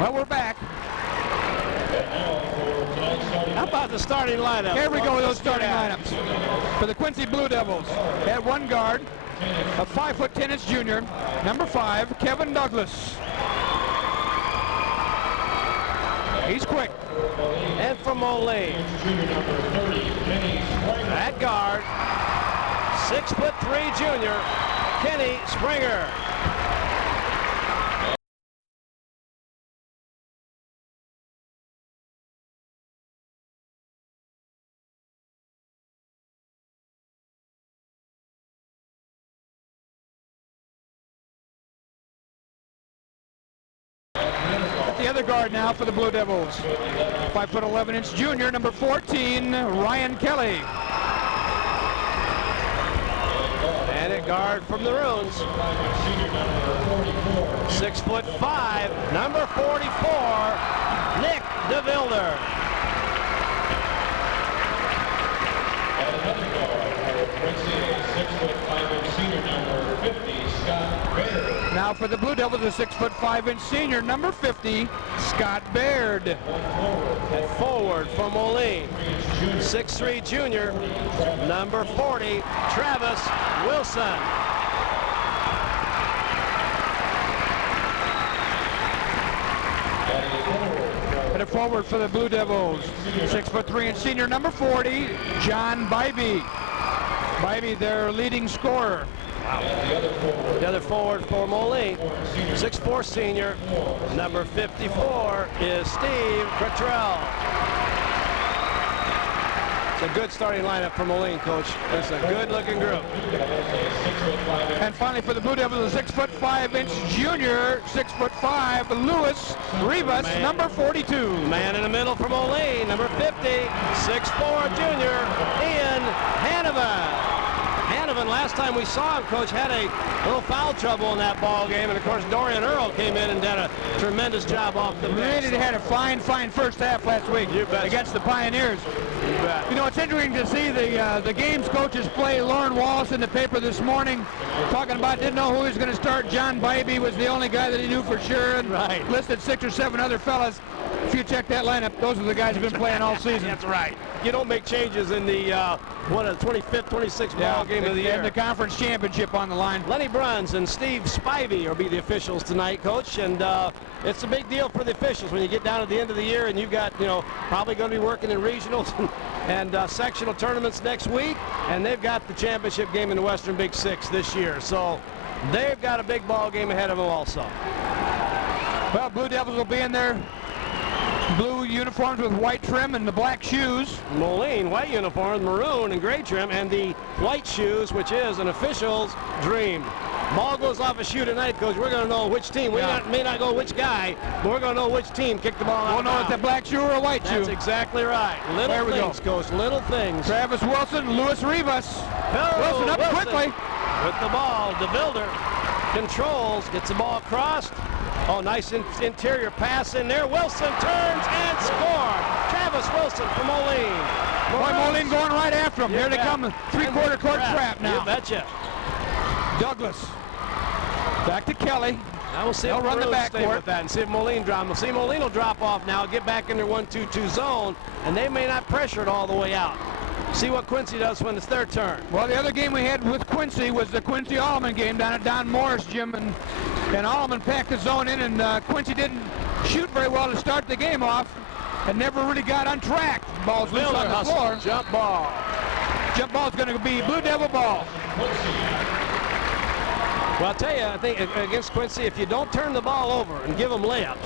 Well, we're back. How about the starting lineup? Here we go with those starting lineups. For the Quincy Blue Devils, at one guard, a 5'10" junior, number 5, Kevin Douglas. He's quick. And from Moline, at guard, 6'3" junior, Kenny Springer. The other guard now for the Blue Devils, 5'11" junior, number 14, Ryan Kelly. And at guard from the Runes, 6'5", number 44, Nick DeVilder. Now for the Blue Devils, a 6'5" senior, number 50, Scott Baird. At forward for Moline, 6'3" junior, number 40, Travis Wilson. And a forward for the Blue Devils, 6'3" senior, number 40, John Bybee. Bybee, their leading scorer. The other forward for Moline, 6'4" senior, number 54 is Steve Cottrell. It's a good starting lineup for Moline, Coach. It's a good-looking group. And finally for the Blue Devils, a 6'5" junior, 6'5", Louis Rivas, number 42. Man in the middle for Moline, number 50, 6'4" junior, Ian Hanovan. Hanovan, last time we saw him, Coach, had a little foul trouble in that ball game, and of course Dorian Earl came in and did a tremendous job off the bench. Really had a fine first half last week against the Pioneers. You know, it's interesting to see the games coaches play. Lauren Wallace in the paper this morning talking about didn't know who he was going to start. John Bybee was the only guy that he knew for sure, and listed 6 or 7 other fellas. If you check that lineup, those are the guys who've been playing all season. That's right. You don't make changes in the 25th, 26th ball game of the year. And the conference championship on the line. Lenny Bruns and Steve Spivey will be the officials tonight, Coach, and it's a big deal for the officials when you get down at the end of the year and you've got, probably going to be working in regionals and sectional tournaments next week, and they've got the championship game in the Western Big Six this year, so they've got a big ball game ahead of them also. Well, Blue Devils will be in there. Blue uniforms with white trim and the black shoes. Moline, white uniforms, maroon and gray trim, and the white shoes, which is an official's dream. Ball goes off a shoe tonight, Coach. We're going to know which team. We may not know which guy, but we're going to know which team kicked the ball out. We'll know if it's a black shoe or a white shoe. That's exactly right. Little things, Coach. Little things. Travis Wilson, Louis Rivas. Wilson up quickly. With the ball, DeVilder controls, gets the ball crossed. Oh, nice interior pass in there. Wilson turns and scores. Travis Wilson from Moline. Boy, Moline going right after him. Here they come, three-quarter court trap now. You betcha. Douglas. Back to Kelly. Now we'll see They'll if run the backcourt with that and see if Moline drop. We'll see Moline will drop off now, get back in their 1-2-2 zone, and they may not pressure it all the way out. See what Quincy does when it's their turn. Well, the other game we had with Quincy was the Quincy Allman game down at Don Morris Gym, and Allman packed the zone in, and Quincy didn't shoot very well to start the game off and never really got on track. Ball's loose on the floor. Jump ball. Jump ball's going to be Blue Devil ball. Well, I'll tell you, I think against Quincy, if you don't turn the ball over and give them layups,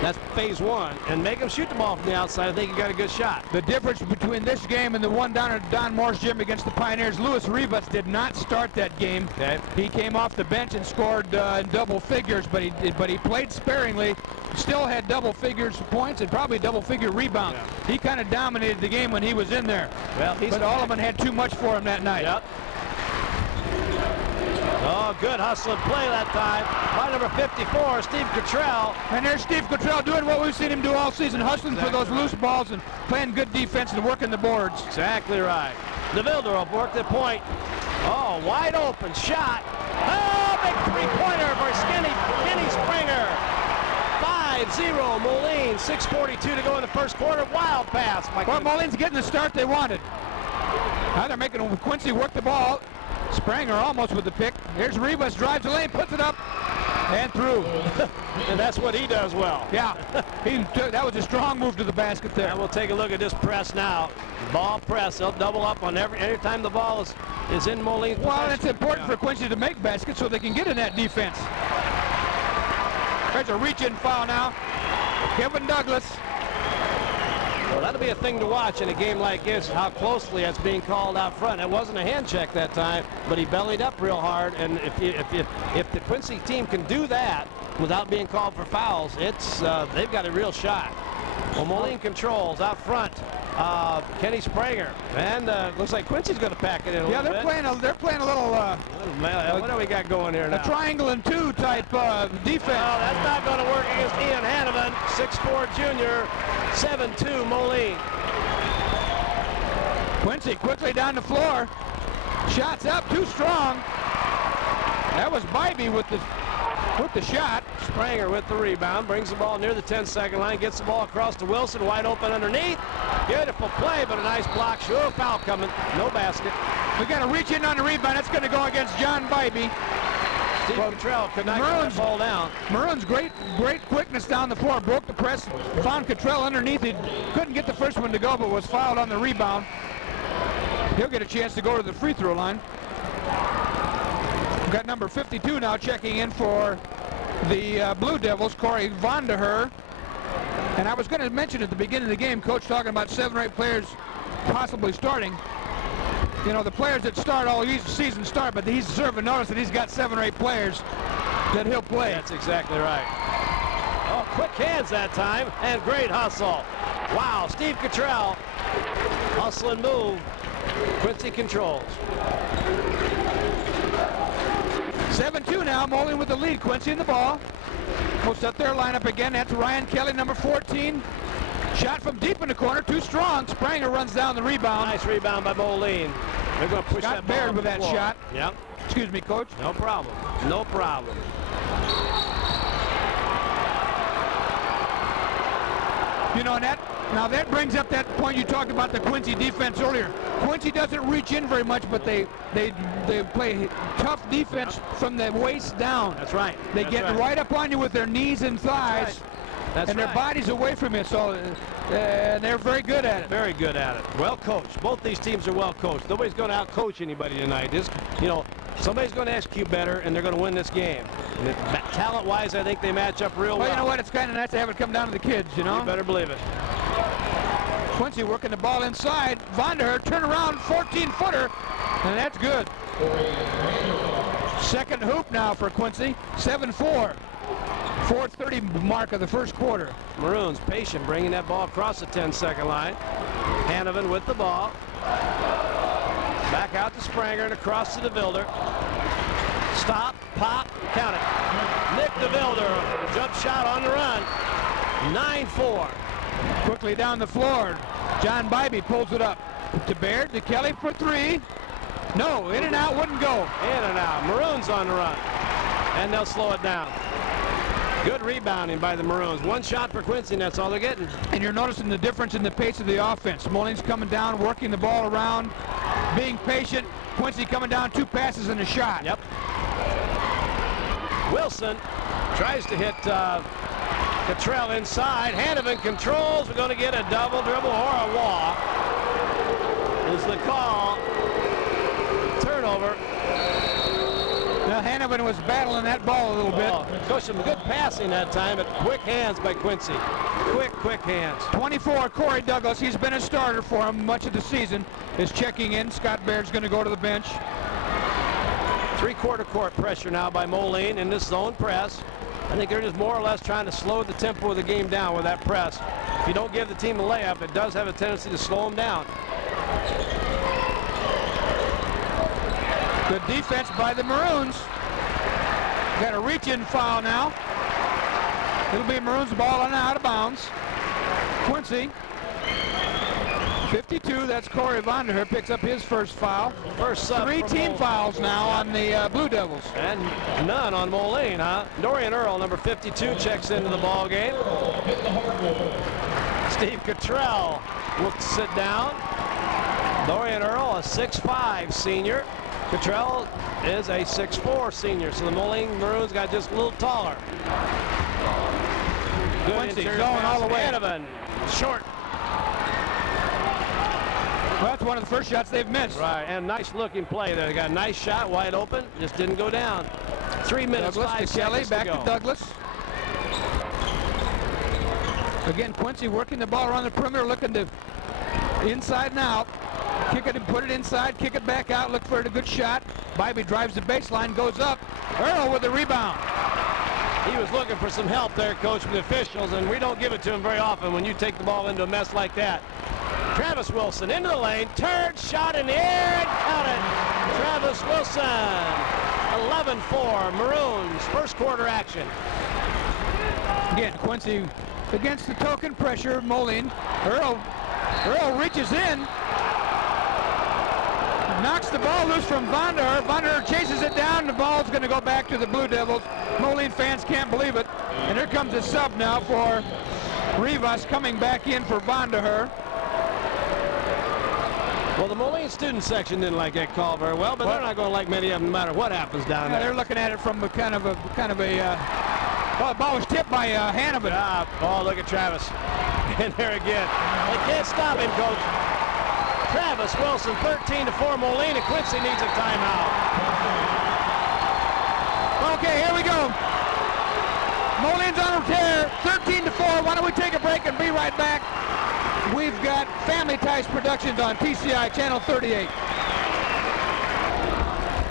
that's phase one, and make them shoot the ball from the outside, I think you got a good shot. The difference between this game and the one down at Don Morris Gym against the Pioneers, Louis Rivas did not start that game. Okay. He came off the bench and scored in double figures, but he played sparingly, still had double figures points and probably double figure rebounds. Yeah. He kind of dominated the game when he was in there. Well, but Allman had too much for him that night. Yep. Oh, good hustling play that time by number 54, Steve Cottrell. And there's Steve Cottrell doing what we've seen him do all season, hustling for those loose balls and playing good defense and working the boards. Exactly right. DeVilder will work the point. Oh, wide open shot. Oh, big three-pointer for Kenny Springer. 5 5-0 Moline. 6:42 to go in the first quarter. Wild pass. Well, Moline's getting the start they wanted. Now they're making Quincy work the ball. Spranger almost with the pick. Here's Rivas, drives the lane, puts it up, and through. And that's what he does well. Yeah, that was a strong move to the basket there. And we'll take a look at this press now. Ball press. They'll double up on every time the ball is in Moline. Well, it's important for Quincy to make baskets so they can get in that defense. There's a reach-in foul now. Kevin Douglas. Well, that'll be a thing to watch in a game like this, how closely that's being called out front. It wasn't a hand check that time, but he bellied up real hard. And if the Quincy team can do that without being called for fouls, they've got a real shot. Well, Moline controls out front. Kenny Spranger, and looks like Quincy's going to pack it in a little bit. They're playing a little. What do we got going here now? A triangle and two type defense. Oh, that's not going to work against Ian Hanovan, 6'4" junior, 7'2" Moline. Quincy quickly down the floor. Shots up, too strong. That was Bybee with the shot. Spranger with the rebound, brings the ball near the 10-second line, gets the ball across to Wilson, wide open underneath. Beautiful play, but a nice block. Sure, foul coming. No basket. We got to reach in on the rebound. That's going to go against John Bybee. Steve Cottrell could not get that ball down. Maroon's great quickness down the floor, broke the press, found Cottrell underneath. He couldn't get the first one to go, but was fouled on the rebound. He'll get a chance to go to the free throw line. We've got number 52 now checking in for the Blue Devils, Corey Vonderher. And I was going to mention at the beginning of the game, Coach talking about 7 or 8 players possibly starting. You know, the players that start all season start, but he's serving notice that he's got 7 or 8 players that he'll play. That's exactly right. Oh, quick hands that time, and great hustle. Wow, Steve Cottrell, hustle and move. Quincy controls. 7-2 now, Moline with the lead. Quincy in the ball. Post up their lineup again. That's Ryan Kelly, number 14. Shot from deep in the corner, too strong. Spranger runs down the rebound. Nice rebound by Moline. They're going to push Scott that ball Baird with that floor. shot. Yep. Excuse me, Coach. No problem. No problem. You know, that brings up that point you talked about the Quincy defense earlier. Quincy doesn't reach in very much, but they play tough defense from the waist down. That's right. They get right up on you with their knees and thighs. That's and their bodies away from you, so they're very good at it. Very good at it. Well coached. Both these teams are well coached. Nobody's going to out-coach anybody tonight. Somebody's going to execute better, and they're going to win this game. Talent-wise, I think they match up real well. Well, you know what? It's kind of nice to have it come down to the kids, you know? You better believe it. Quincy working the ball inside. Vonderher, turn around, 14-footer, and that's good. Second hoop now for Quincy, 7-4. 4:30 mark of the first quarter. Maroons patient, bringing that ball across the 10-second line. Hanovan with the ball. Back out to Spranger and across to DeVilder. Stop, pop, count it. Nick DeVilder, jump shot on the run. 9-4. Quickly down the floor. John Bybee pulls it up. To Baird, to Kelly for 3. No, in and out, wouldn't go. In and out. Maroons on the run. And they'll slow it down. Good rebounding by the Maroons. One shot for Quincy, and that's all they're getting. And you're noticing the difference in the pace of the offense. Moline's coming down, working the ball around, being patient. Quincy coming down, 2 passes and a shot. Yep. Wilson tries to hit Cottrell inside. Hanovan controls. We're going to get a double dribble or a walk. Is the call. Turnover. Now Hanovan was battling that ball a little bit. Coach, some good passing that time, but quick hands by Quincy. Quick hands. 24, Corey Douglas. He's been a starter for him much of the season. Is checking in. Scott Baird's going to go to the bench. 3/4 court pressure now by Moline in this zone press. I think they're just more or less trying to slow the tempo of the game down with that press. If you don't give the team a layup, it does have a tendency to slow them down. Good defense by the Maroons. Got a reach-in foul now. It'll be Maroons ball and out of bounds. Quincy 52, that's Corey Vonderher, picks up his first foul. First sub. 3 team fouls now on the Blue Devils. And none on Moline, huh? Dorian Earl, number 52, checks into the ball game. Steve Cottrell will sit down. Dorian Earl, a 6'5 senior. Cottrell is a 6'4 senior, so the Moline Maroons got just a little taller. Good Quincy interior going pass. all the way. Hanovan, short. Well, that's one of the first shots they've missed. Right, and nice looking play there. They got a nice shot, wide open, just didn't go down. 3 minutes, Douglas 5 to Kelly, seconds back to to go. Douglas. Again, Quincy working the ball around the perimeter, looking to inside and out. Kick it and put it inside, kick it back out, look for a good shot. Bybee drives the baseline, goes up. Earl with the rebound. He was looking for some help there, Coach, from the officials, and we don't give it to him very often when you take the ball into a mess like that. Travis Wilson into the lane, turned, shot in the air, and count it. Travis Wilson, 11-4, Maroons, first quarter action. Again, Quincy against the token pressure, Moline. Earl reaches in, knocks the ball loose from Vonderher. Vonderher chases it down. The ball's going to go back to the Blue Devils. Moline fans can't believe it. And here comes a sub now for Rivas coming back in for Vonderher. Well, the Moline student section didn't like that call very well, but they're not going to like many of them no matter what happens down there. They're looking at it from a kind of a well, the ball was tipped by Hanovan. Oh, look at Travis. In there again. They can't stop him, Coach. Travis Wilson, 13-4 Moline, and Quincy needs a timeout. Okay, here we go. Moline's on a tear, 13-4. Why don't we take a break and be right back? We've got Family Ties Productions on TCI Channel 38.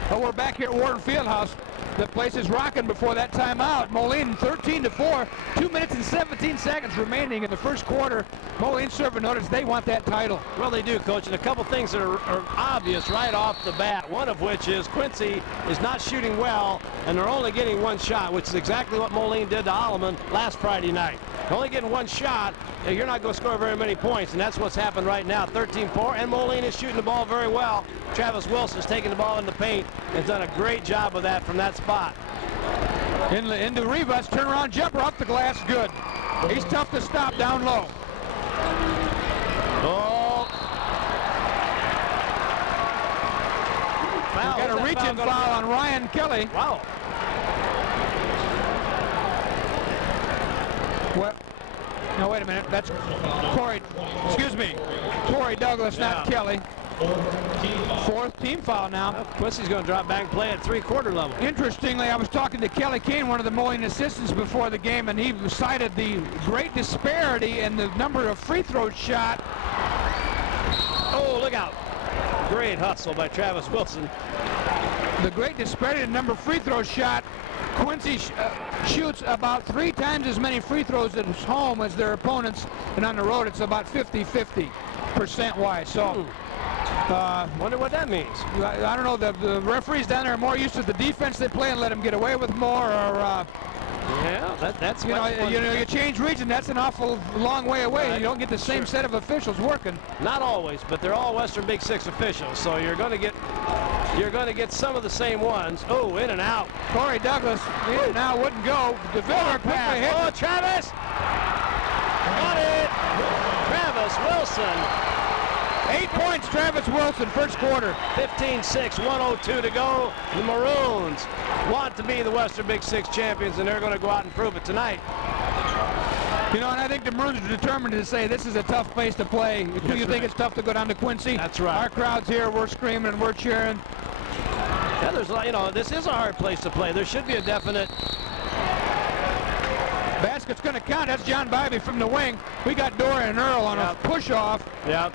Well, we're back here at Warden Fieldhouse. The place is rocking before that timeout. Moline 13-4, 2 minutes and 17 seconds remaining in the first quarter. Moline serving notice they want that title. Well, they do, Coach, and a couple things that are obvious right off the bat. One of which is Quincy is not shooting well, and they're only getting one shot, which is exactly what Moline did to Alleman last Friday night. They're only getting one shot, and you're not going to score very many points, and that's what's happened right now. 13-4, and Moline is shooting the ball very well. Travis Wilson's taking the ball in the paint and has done a great job of that from that spot. Into Rivas, turnaround jumper off the glass, good. He's tough to stop down low. Oh. Foul. Got a reach-in foul on Ryan Kelly. Wow. What? No, wait a minute. That's Corey. Excuse me. Corey Douglas, not Kelly. Fourth team foul now. Well, Quincy's going to drop back and play at three-quarter level. Interestingly, I was talking to Kelly Kane, one of the Moline assistants before the game, and he cited the great disparity in the number of free throws shot. Oh, look out. Great hustle by Travis Wilson. The great disparity in the number of free throws shot. Quincy shoots about 3 times as many free throws at his home as their opponents, and on the road it's about 50-50 percent-wise. So. Wonder what that means. I don't know. The referees down there are more used to the defense they play and let them get away with more. Or yeah, that's you change region. That's an awful long way away. Right. You don't get the same set of officials working. Not always, but they're all Western Big Six officials. So you're going to get some of the same ones. Oh, in and out. Corey Douglas in and out wouldn't go. DeViller quickly hit. Oh, Travis! Got it! Travis Wilson. 8 points, Travis Wilson, first quarter. 15-6, 1:02 to go. The Maroons want to be the Western Big Six champions, and they're going to go out and prove it tonight. You know, and I think the Maroons are determined to say this is a tough place to play. Do you think it's tough to go down to Quincy? That's right. Our crowd's here, we're screaming and we're cheering. Yeah, there's a lot, you know, this is a hard place to play. There should be a definite. Basket's going to count. That's John Bybee from the wing. We got Dorian Earl on a push-off. Yep.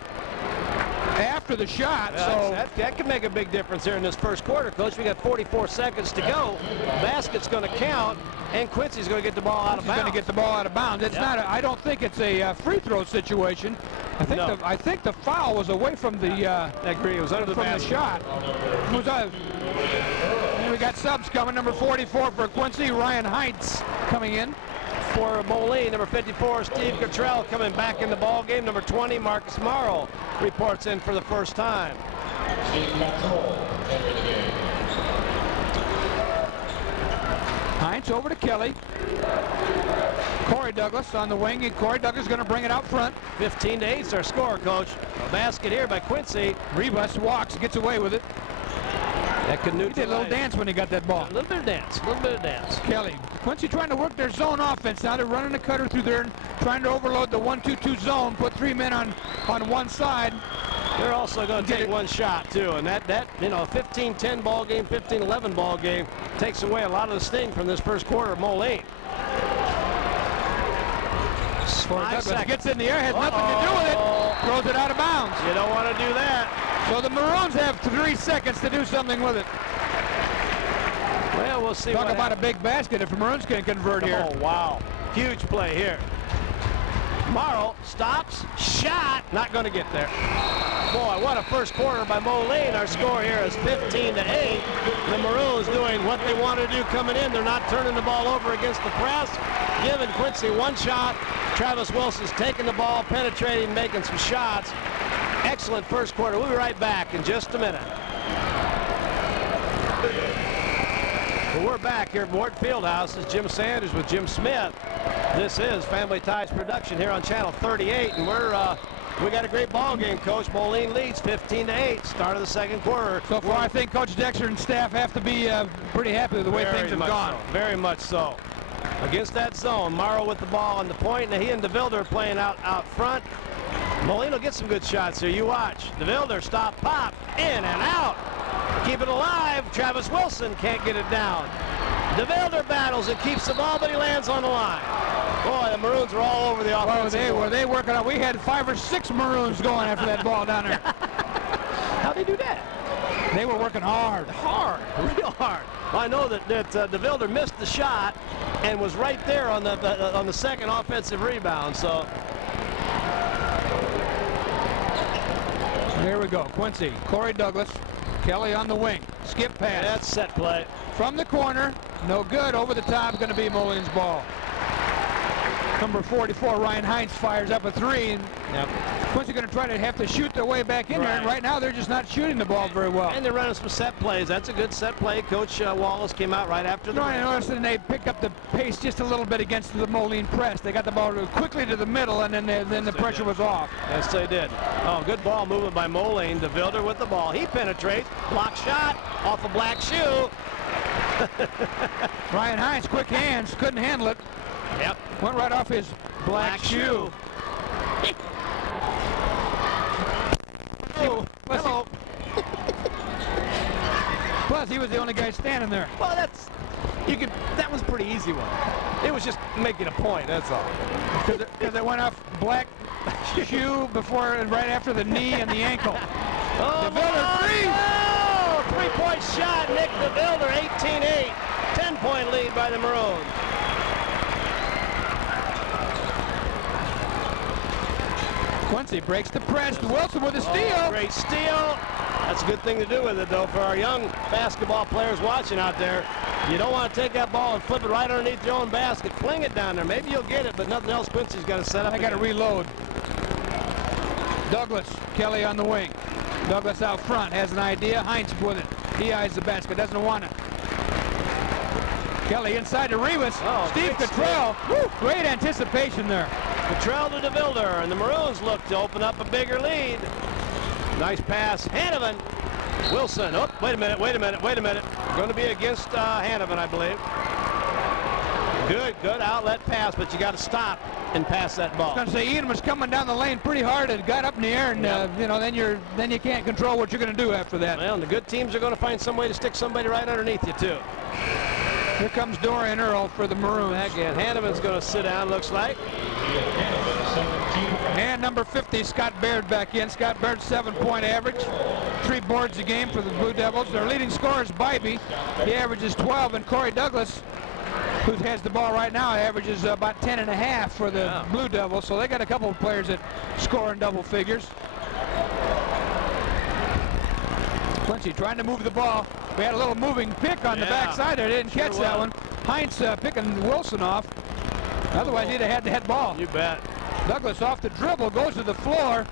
After the shot, that could make a big difference here in this first quarter, Coach. We got 44 seconds to go. Basket's going to count, and Quincy's going to get the ball out of bounds. Going to get the ball out of bounds. It's not. I don't think it's a free throw situation. I think the foul was away from the. I agree. It was under the basket. Shot. We got subs coming. Number 44 for Quincy, Ryan Heitz coming in. for Moline. Number 54, Steve Cottrell coming back in the ball game. Number 20, Marcus Morrow reports in for the first time. Hines over to Kelly. Corey Douglas on the wing, and Corey Douglas going to bring it out front. 15-8 is our score, Coach. A basket here by Quincy. Rebus walks, gets away with it. That could He did a little dance when he got that ball. A little bit of dance, a little bit of dance. Kelly. Quincy trying to work their zone offense. Now they're running the cutter through there and trying to overload the 1-2-2 zone, put 3 men on one side. They're also going to take one shot, too, and that you know, 15-10 ball game, 15-11 ball game takes away a lot of the sting from this first quarter of Moline. Douglas gets in the air, has nothing to do with it, throws it out of bounds. You don't want to do that. So the Maroons have 3 seconds to do something with it. Well, we'll see. Talk about a big basket if the Maroons can convert here. Oh, wow. Huge play here. Morrow stops, shot, not going to get there. Boy, what a first quarter by Moline. Our score here is 15-8. The Maroons doing what they want to do coming in. They're not turning the ball over against the press, giving Quincy one shot. Travis Wilson's taking the ball, penetrating, making some shots. Excellent first quarter. We'll be right back in just a minute. Well, we're back here at Ward Fieldhouse. This is Jim Sanders with Jim Smith. This is Family Ties Production here on Channel 38, and we got a great ball game, Coach. Moline leads 15-8. Start of the second quarter. So far, I think Coach Dexter and staff have to be pretty happy with the way things have gone. So, very much so. Against that zone, Morrow with the ball on the point, and he and DeVilder are playing out front. Moline will get some good shots here. You watch. DeVilder stop, pop, in and out. Keep it alive. Travis Wilson can't get it down. DeVilder battles and keeps the ball, but he lands on the line. Boy, the Maroons were all over the offense. Well, they working on. We had 5 or 6 Maroons going after that ball down there. How'd they do that? They were working hard. Real hard. Well, I know that DeVilder missed the shot and was right there on the second offensive rebound. So here we go. Quincy, Corey Douglas, Kelly on the wing. Skip pass. That's set play. From the corner, no good. Over the top, going to be Moline's ball. Number 44, Ryan Hines, fires up a 3. And Quincy going to try to have to shoot their way back in there. And right now, they're just not shooting the ball very well. And they're running some set plays. That's a good set play. Coach Wallace came out right after the. I noticed that they picked up the pace just a little bit against the Moline press. They got the ball quickly to the middle, and then the pressure was off. Yes, they did. Oh, good ball movement by Moline. DeVilder with the ball. He penetrates. Block shot off a black shoe. Ryan Hines, quick hands, couldn't handle it. Yep. Went right off his black shoe. Oh, hello. Plus, he was the only guy standing there. Well, that was a pretty easy one. It was just making a point, that's all. Because it went off black shoe before and right after the knee and the ankle. Oh, DeVilder, 3! Oh, 3-point shot, Nick DeVilder, 18-8. 10-point lead by the Maroons. Quincy breaks the press. Wilson with a steal. Oh, great steal. That's a good thing to do with it, though, for our young basketball players watching out there. You don't want to take that ball and flip it right underneath your own basket. Fling it down there. Maybe you'll get it, but nothing else Quincy's got to set up. I got to reload. Douglas, Kelly on the wing. Douglas out front, has an idea. Hines with it. He eyes the basket, doesn't want it. Kelly inside to Rebus. Oh, Steve Cottrell. Great anticipation there. Cottrell to DeVilder, and the Maroons look to open up a bigger lead. Nice pass. Hanovan. Wilson. Oh, wait a minute. Going to be against Hanovan, I believe. Good outlet pass, but you got to stop and pass that ball. I was going to say, Ian was coming down the lane pretty hard and got up in the air, and then you can't control what you're going to do after that. Well, and the good teams are going to find some way to stick somebody right underneath you, too. Here comes Dorian Earl for the Maroons. Back in. Hanovan's going to sit down, looks like. And number 50, Scott Baird back in. Scott Baird, 7-point average. 3 boards a game for the Blue Devils. Their leading scorer is Bybee. He averages 12, and Corey Douglas, who has the ball right now, averages about 10.5 for the Blue Devils. So they got a couple of players that score in double figures. Quincy trying to move the ball. We had a little moving pick on the backside there. They didn't catch that one. Hines picking Wilson off. Otherwise, he'd have had the head ball. You bet. Douglas off the dribble, goes to the floor.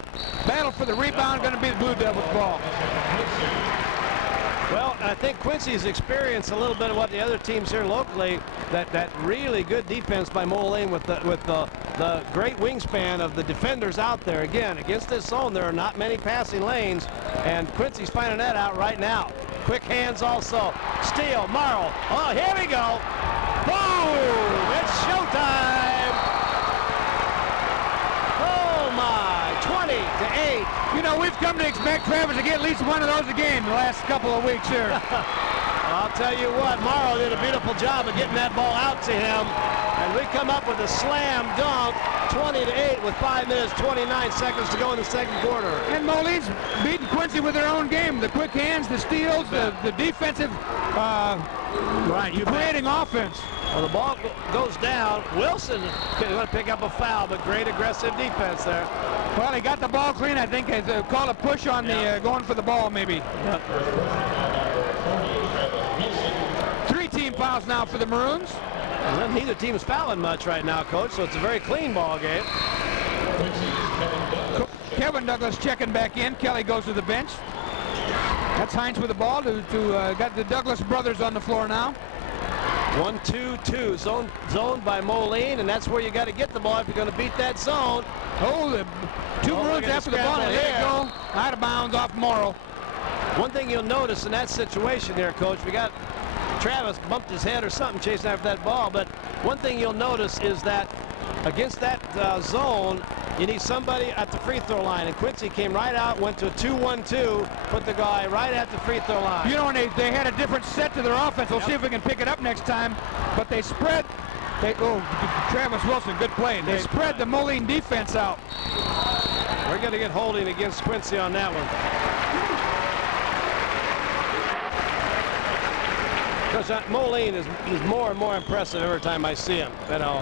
Battle for the rebound, going to be the Blue Devils' ball. Well, I think Quincy's experienced a little bit of what the other teams here locally, that really good defense by Moline with the great wingspan of the defenders out there. Again, against this zone, there are not many passing lanes, and Quincy's finding that out right now. Quick hands also. Steal, Morrow. Oh, here we go. Boom! It's showtime! Oh, my. 20-8. You know, we've come to expect Travis to get at least one of those a game the last couple of weeks here. I'll tell you what, Morrow did a beautiful job of getting that ball out to him. And we come up with a slam dunk, 20-8 with 5 minutes, 29 seconds to go in the second quarter. And Moline's beating Quincy with their own game. The quick hands, the steals, the defensive creating offense. Well, the ball goes down. Wilson going to pick up a foul, but great aggressive defense there. Well, he got the ball clean. I think they called a push on the going for the ball, maybe. Yep. 3 team fouls now for the Maroons. Well, neither team is fouling much right now, Coach, so it's a very clean ball game. Kevin Douglas checking back in. Kelly goes to the bench. That's Hines with the ball got the Douglas brothers on the floor now. 1-2-2, zoned by Moline, and that's where you got to get the ball if you're going to beat that zone. Oh, the 2 Maroons after the ball. There you go. Out of bounds off Morrow. One thing you'll notice in that situation there, Coach, we got Travis bumped his head or something chasing after that ball, but one thing you'll notice is that against that zone, you need somebody at the free throw line, and Quincy came right out, went to a 2-1-2, put the guy right at the free throw line. You know, and they had a different set to their offense. We'll see if we can pick it up next time, but they spread. Travis Wilson, good play. They spread the Moline defense out. We're going to get holding against Quincy on that one. Because Moline is more and more impressive every time I see him. You know,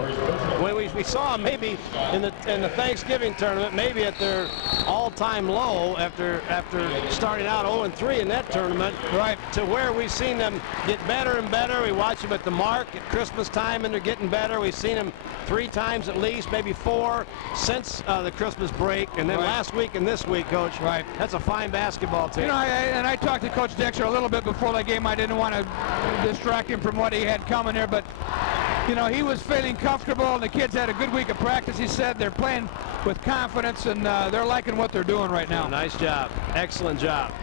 when we saw him maybe in the Thanksgiving tournament, maybe at their all-time low after starting out 0-3 in that tournament, right, to where we've seen them get better and better. We watch them at the mark at Christmas time, and they're getting better. We've seen them 3 times at least, maybe 4 since the Christmas break, and then last week and this week, Coach. Right. That's a fine basketball team. You know, I talked to Coach Dexter a little bit before that game. I didn't want to distract him from what he had coming here, but you know, he was feeling comfortable, and the kids had a good week of practice. He said they're playing with confidence, and they're liking what they're doing right now. Nice job. Excellent job.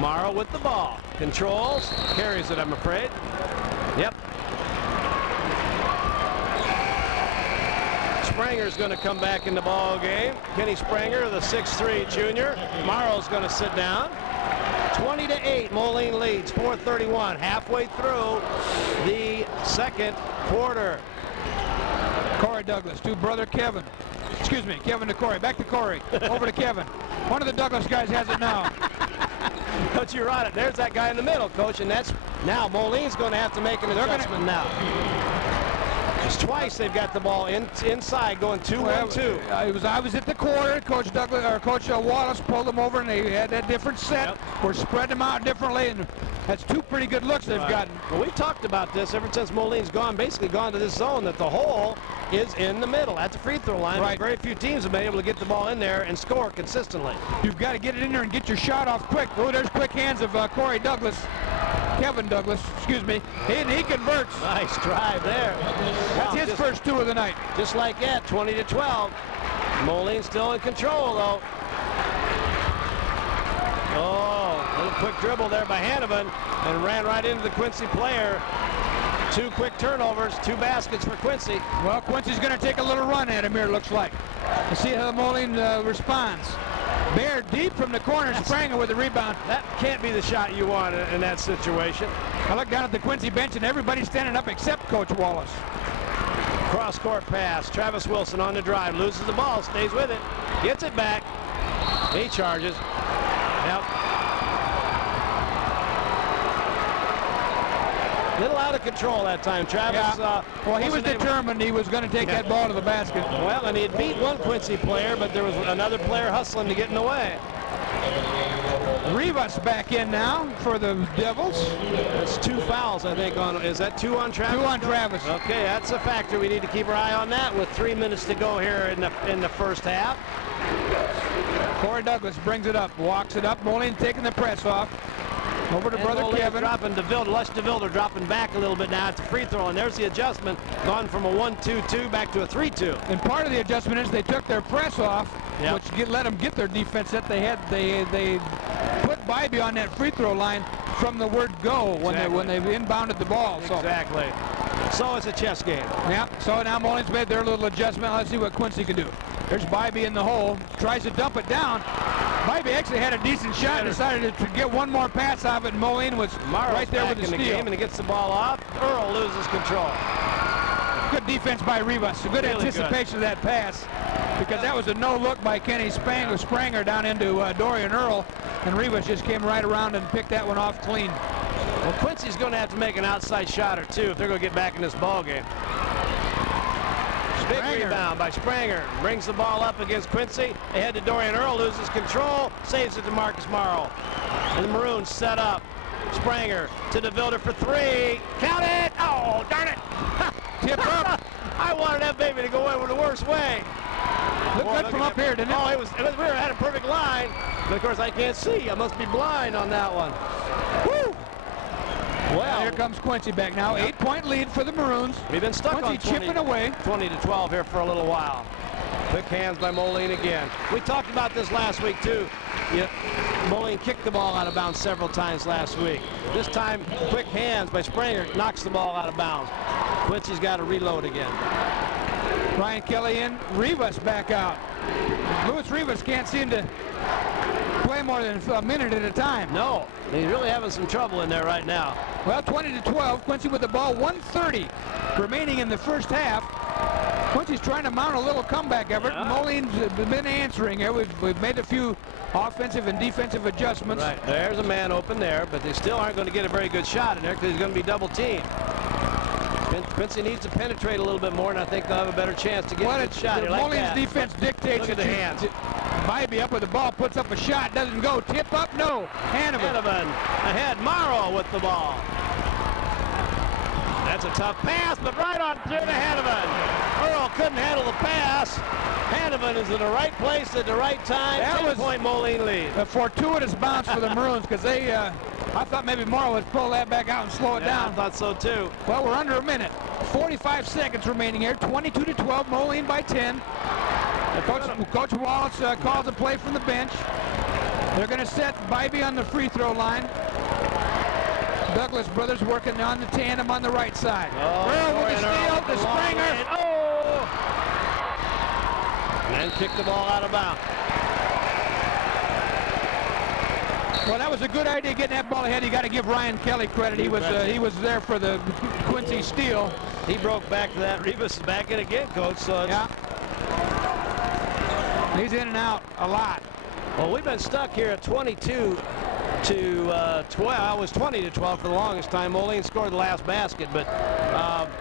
Morrow with the ball. Controls. Carries it, I'm afraid. Yep. Spranger's going to come back in the ball game. Kenny Spranger, the 6'3" junior. Morrow's going to sit down. 20-8, Moline leads, 4:31, halfway through the second quarter. Corey Douglas to brother Kevin. Excuse me, Kevin to Corey. Back to Corey. Over to Kevin. One of the Douglas guys has it now. Coach, you're on it. There's that guy in the middle, Coach, and that's now Moline's going to have to make an adjustment now. Just twice they've got the ball inside, going 2-1-2. I was at the quarter. Coach Douglas or Coach Wallace pulled them over, and they had that different set. Yep. We're spreading them out differently, and that's 2 pretty good looks they've gotten. Well, we've talked about this ever since Moline's basically gone to this zone, that the hole is in the middle at the free throw line. Right. Very few teams have been able to get the ball in there and score consistently. You've got to get it in there and get your shot off quick. Oh, there's quick hands of Corey Douglas. Kevin Douglas, excuse me. He converts. Nice drive there. That's his first 2 of the night. Just like that, 20-12. Moline still in control, though. Oh, a little quick dribble there by Hanneman, and ran right into the Quincy player. 2 quick turnovers, 2 baskets for Quincy. Well, Quincy's going to take a little run at him here, looks like. Let's see how Moline responds. Bear deep from the corner, Spranger with the rebound. That can't be the shot you want in that situation. I look down at the Quincy bench, and everybody's standing up except Coach Wallace. Cross-court pass. Travis Wilson on the drive. Loses the ball. Stays with it. Gets it back. He charges. Yep. Little out of control that time. Travis. Yeah. Well, he was determined he was going to take that ball to the basket. Well, and he had beat one Quincy player, but there was another player hustling to get in the way. Rivas back in now for the Devils. That's 2 fouls, I think. Is that 2 on Travis? 2 on Travis. Okay, that's a factor. We need to keep our eye on that with 3 minutes to go here in the first half. Corey Douglas brings it up, walks it up. Moline taking the press off. Over to brother Kevin. Dropping DeVilder. Les DeVilder dropping back a little bit now. It's a free throw, and there's the adjustment. Gone from a 1-2-2 back to a 3-2. And part of the adjustment is they took their press off, which let them get their defense that they had. They put Bybee on that free throw line from the word go when they inbounded the ball. So. Exactly. So it's a chess game. Yeah. So now Moline's made their little adjustment. Let's see what Quincy can do. There's Bybee in the hole. Tries to dump it down. Bybee actually had a decent shot. Decided to get one more pass off it. And Moline was right there with the steal. Game, and he gets the ball off. Earl loses control. Good defense by Rivas. A good really anticipation of that pass, because that was a no-look by Kenny Spranger down into Dorian Earl, and Rivas just came right around and picked that one off clean. Well, Quincy's going to have to make an outside shot or two if they're going to get back in this ball game. Big rebound by Spranger. Brings the ball up against Quincy. Ahead to Dorian Earl. Loses control. Saves it to Marcus Morrow. And the Maroons set up. Spranger to DeVilder for 3. Count it! Oh, darn it! Tip up. I wanted that baby to go in the worst way. Looked good from up here, didn't it? Oh, we had a perfect line. But of course, I can't see. I must be blind on that one. Woo! Well, here comes Quincy back now. 8-point lead for the Maroons. We've been stuck Quincy on 20, chipping away. 20-12 here for a little while. Quick hands by Moline again. We talked about this last week too. Moline kicked the ball out of bounds several times last week. This time, quick hands by Spranger knocks the ball out of bounds. Quincy's got to reload again. Ryan Kelly in. Rivas back out. Louis Rivas can't seem to play more than a minute at a time. No, he's really having some trouble in there right now. Well, 20-12. Quincy with the ball. 1:30 remaining in the first half. Quincy's trying to mount a little comeback effort. Yeah. Moline's been answering here. We've made a few offensive and defensive adjustments. Right, there's a man open there, but they still aren't going to get a very good shot in there because he's going to be double teamed. Quincy needs to penetrate a little bit more, and I think they'll have a better chance to get a good shot. Moline's defense dictates Look at the hands. Bybee up with the ball, puts up a shot, doesn't go. Tip up, no. Hanneman ahead. Morrow with the ball. That's a tough pass, but right on through to Hanneman. Earl couldn't handle the pass. Hanneman is in the right place at the right time. That was 10-point Moline lead. A fortuitous bounce for the Maroons, because they, I thought maybe Morrow would pull that back out and slow it down. I thought so too. Well, we're under a minute. 45 seconds remaining here. 22-12, Moline by 10. Coach Wallace calls a play from the bench. They're going to set Bybee on the free throw line. Douglas brothers working on the tandem on the right side. Earl with the steal to Spranger. Oh! And kick the ball out of bounds. Well, that was a good idea getting that ball ahead. You got to give Ryan Kelly credit. He was there for the Quincy steal. He broke back to that. Rivas is back in again, Coach. So yeah. He's in and out a lot. Well, we've been stuck here at 22-12. It was 20-12 for the longest time. Moline scored the last basket, but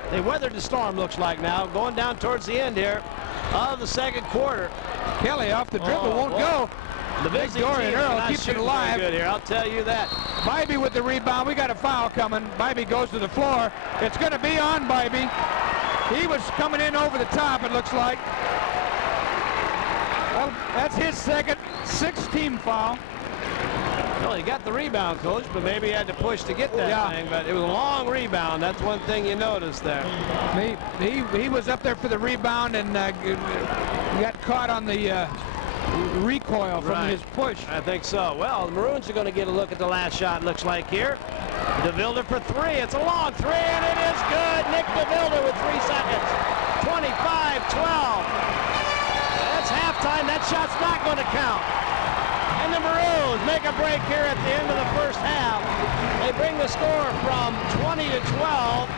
they weathered the storm, looks like now. Going down towards the end here of the second quarter. Kelly off the dribble, won't go. The big Dorian Earl keeps it alive. Good here, I'll tell you that. Bybee with the rebound. We got a foul coming. Bybee goes to the floor. It's going to be on Bybee. He was coming in over the top, it looks like. Well, that's his second 6-team foul. Well, he got the rebound, Coach, but maybe he had to push to get that thing. But it was a long rebound. That's one thing you noticed there. He was up there for the rebound and got caught on the recoil from his push. I think so. Well, the Maroons are going to get a look at the last shot, looks like here. DeVilder for 3. It's a long 3, and it is good. Nick DeVilder with 3 seconds. 25-12. That's halftime. That shot's not going to count. And the Maroons make a break here at the end of the first half. They bring the score from 20-12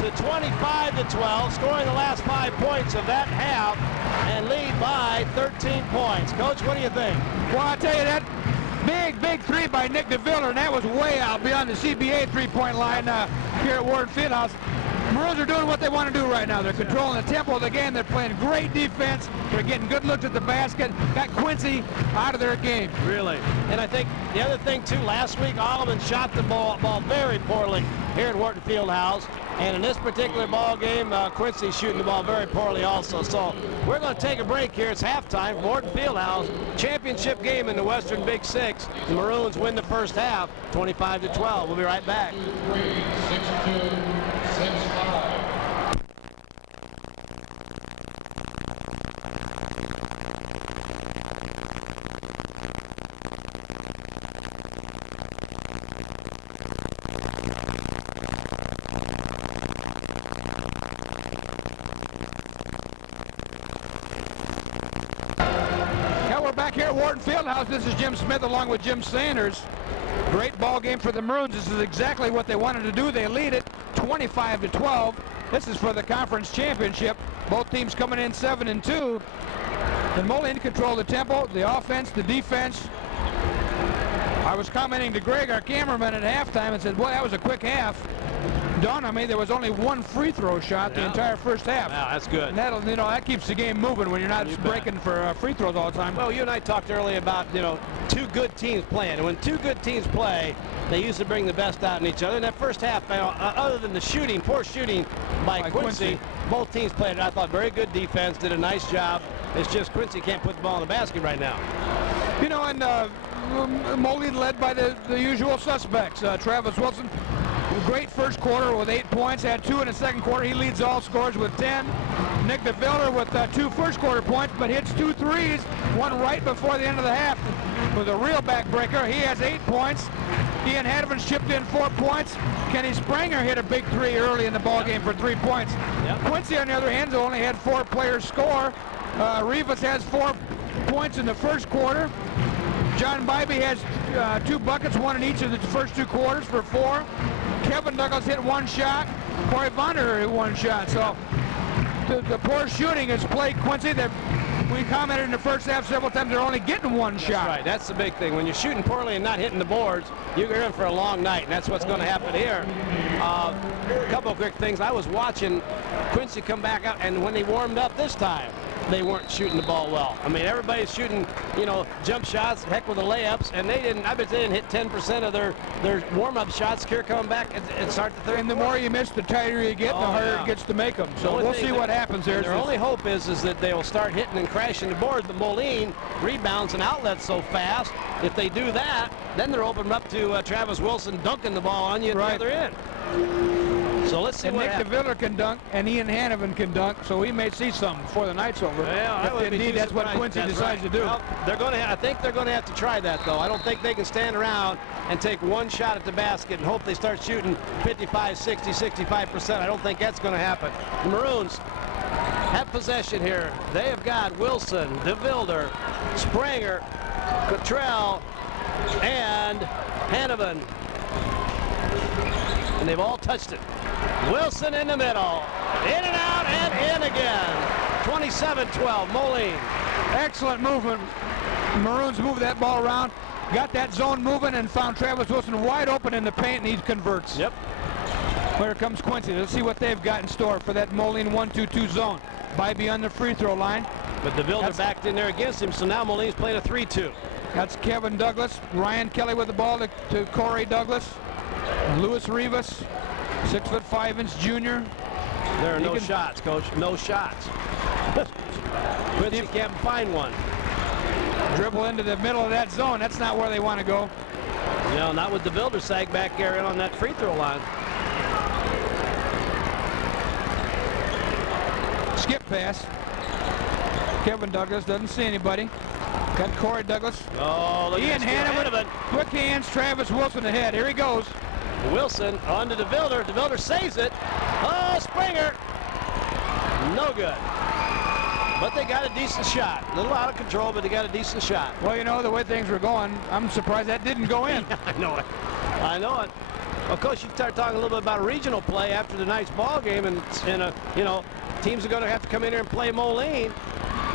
to 25-12, scoring the last 5 points of that half and lead by 13 points. Coach, what do you think? Well, I'll tell you that big 3 by Nick DeVilder, and that was way out beyond the CBA 3-point line here at Warren Fieldhouse. Maroons are doing what they want to do right now. They're controlling the tempo of the game. They're playing great defense. They're getting good looks at the basket. Got Quincy out of their game. Really. And I think the other thing, too, last week, Alleman shot the ball very poorly here at Wharton Fieldhouse. And in this particular ball game, Quincy's shooting the ball very poorly also. So we're going to take a break here. It's halftime. Wharton Fieldhouse, championship game in the Western Big Six. The Maroons win the first half, 25-12. We'll be right back. 6-2, 6-5. Back here at Wharton Fieldhouse, this is Jim Smith along with Jim Sanders. Great ball game for the Maroons. This is exactly what they wanted to do. They lead it 25-12. This is for the conference championship. Both teams coming in 7-2. And Moline control the tempo, the offense, the defense. I was commenting to Greg, our cameraman, at halftime and said, boy, that was a quick half. Dawned on me there was only one free throw shot the entire first half. Wow, that's good. And that'll, that keeps the game moving when you're not breaking for free throws all the time. Well, you and I talked earlier about, two good teams playing. And when two good teams play, they usually bring the best out in each other. In that first half, other than the shooting, poor shooting by Quincy, both teams played, I thought, very good defense, did a nice job. It's just Quincy can't put the ball in the basket right now. And Moline led by the usual suspects. Travis Wilson, great first quarter with 8 points, had 2 in the second quarter. He leads all scorers with 10. Nick DeVilder with 2 first quarter points, but hits 2 threes, one right before the end of the half with a real backbreaker. He has 8 points. Ian Hadavin chipped in 4 points. Kenny Spranger hit a big 3 early in the ball game for 3 points. Quincy, on the other hand, only had 4 players score. Rivas has 4 points in the first quarter. John Bybee has 2 buckets, 1 in each of the first 2 quarters for 4. Kevin Douglas hit 1 shot. Corey Vonderher hit 1 shot. So the poor shooting has plagued Quincy. We commented in the first half several times they're only getting 1 shot. That's right. That's the big thing. When you're shooting poorly and not hitting the boards, you're in for a long night, and that's what's going to happen here. A couple of quick things. I was watching Quincy come back out, and when they warmed up this time, they weren't shooting the ball well. I mean, everybody's shooting, jump shots, heck with the layups, and they didn't. I bet they didn't hit 10% of their warm-up shots here coming back and start the third. And the more you miss, the tighter you get, the harder it gets to make them. So we'll see what happens there. Their only hope is that they will start hitting and crashing the boards. But Moline rebounds and outlets so fast. If they do that, then they're opening up to Travis Wilson dunking the ball on you at the other end. So let's see what happens. Nick DeVilder can dunk, and Ian Hadavin can dunk, so we may see something before the night's over. Yeah, indeed, that's what Quincy decides to do. Well, I think they're going to have to try that, though. I don't think they can stand around and take 1 shot at the basket and hope they start shooting 55, 60, 65%. I don't think that's going to happen. The Maroons have possession here. They have got Wilson, DeVilder, Spranger, Cottrell, and Hadavin. And they've all touched it. Wilson in the middle. In and out and in again. 27-12, Moline. Excellent movement. Maroons moved that ball around, got that zone moving, and found Travis Wilson wide open in the paint, and he converts. Yep. Here comes Quincy. Let's see what they've got in store for that Moline 1-2-2 zone. Bybee on the free throw line. But DeVilder backed in there against him, so now Moline's playing a 3-2. That's Kevin Douglas. Ryan Kelly with the ball to Corey Douglas. Louis Rivas, 6'5" junior. There are no shots, Coach. No shots. Quincy can't find one. Dribble into the middle of that zone. That's not where they want to go. No, not with DeVilder sag back there on that free throw line. Skip pass. Kevin Douglas doesn't see anybody. Got Corey Douglas. Oh, look Ian Hadavin. Quick hands. Travis Wilson ahead. Here he goes. Wilson on to DeVilder. DeVilder saves it. Oh, Spranger. No good. But they got a decent shot. A little out of control, but they got a decent shot. Well, the way things were going, I'm surprised that didn't go in. I know it. I know it. Of course, you start talking a little bit about regional play after the night's ball game, and teams are going to have to come in here and play Moline.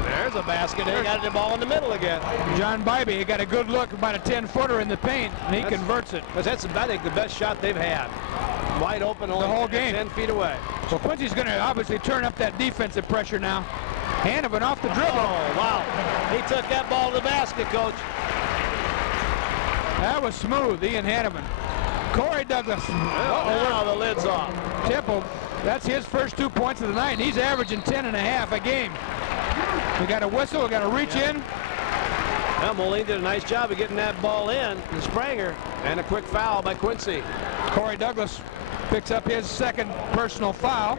There's a basket. They got the ball in the middle again. John Bybee, he got a good look, about a 10-footer in the paint, and he converts it. That's, I think, the best shot they've had. Wide open, only the whole game. 10 feet away. Well, Quincy's going to obviously turn up that defensive pressure now. Hanovan off the dribble. Oh, wow. He took that ball to the basket, Coach. That was smooth, Ian Hanovan. Corey Douglas. Now the lid's off. Temple, that's his first 2 points of the night, and he's averaging 10.5 a game. We got a whistle, we got to reach in. Well, Moline did a nice job of getting that ball in to Spranger, and a quick foul by Quincy. Corey Douglas picks up his second personal foul.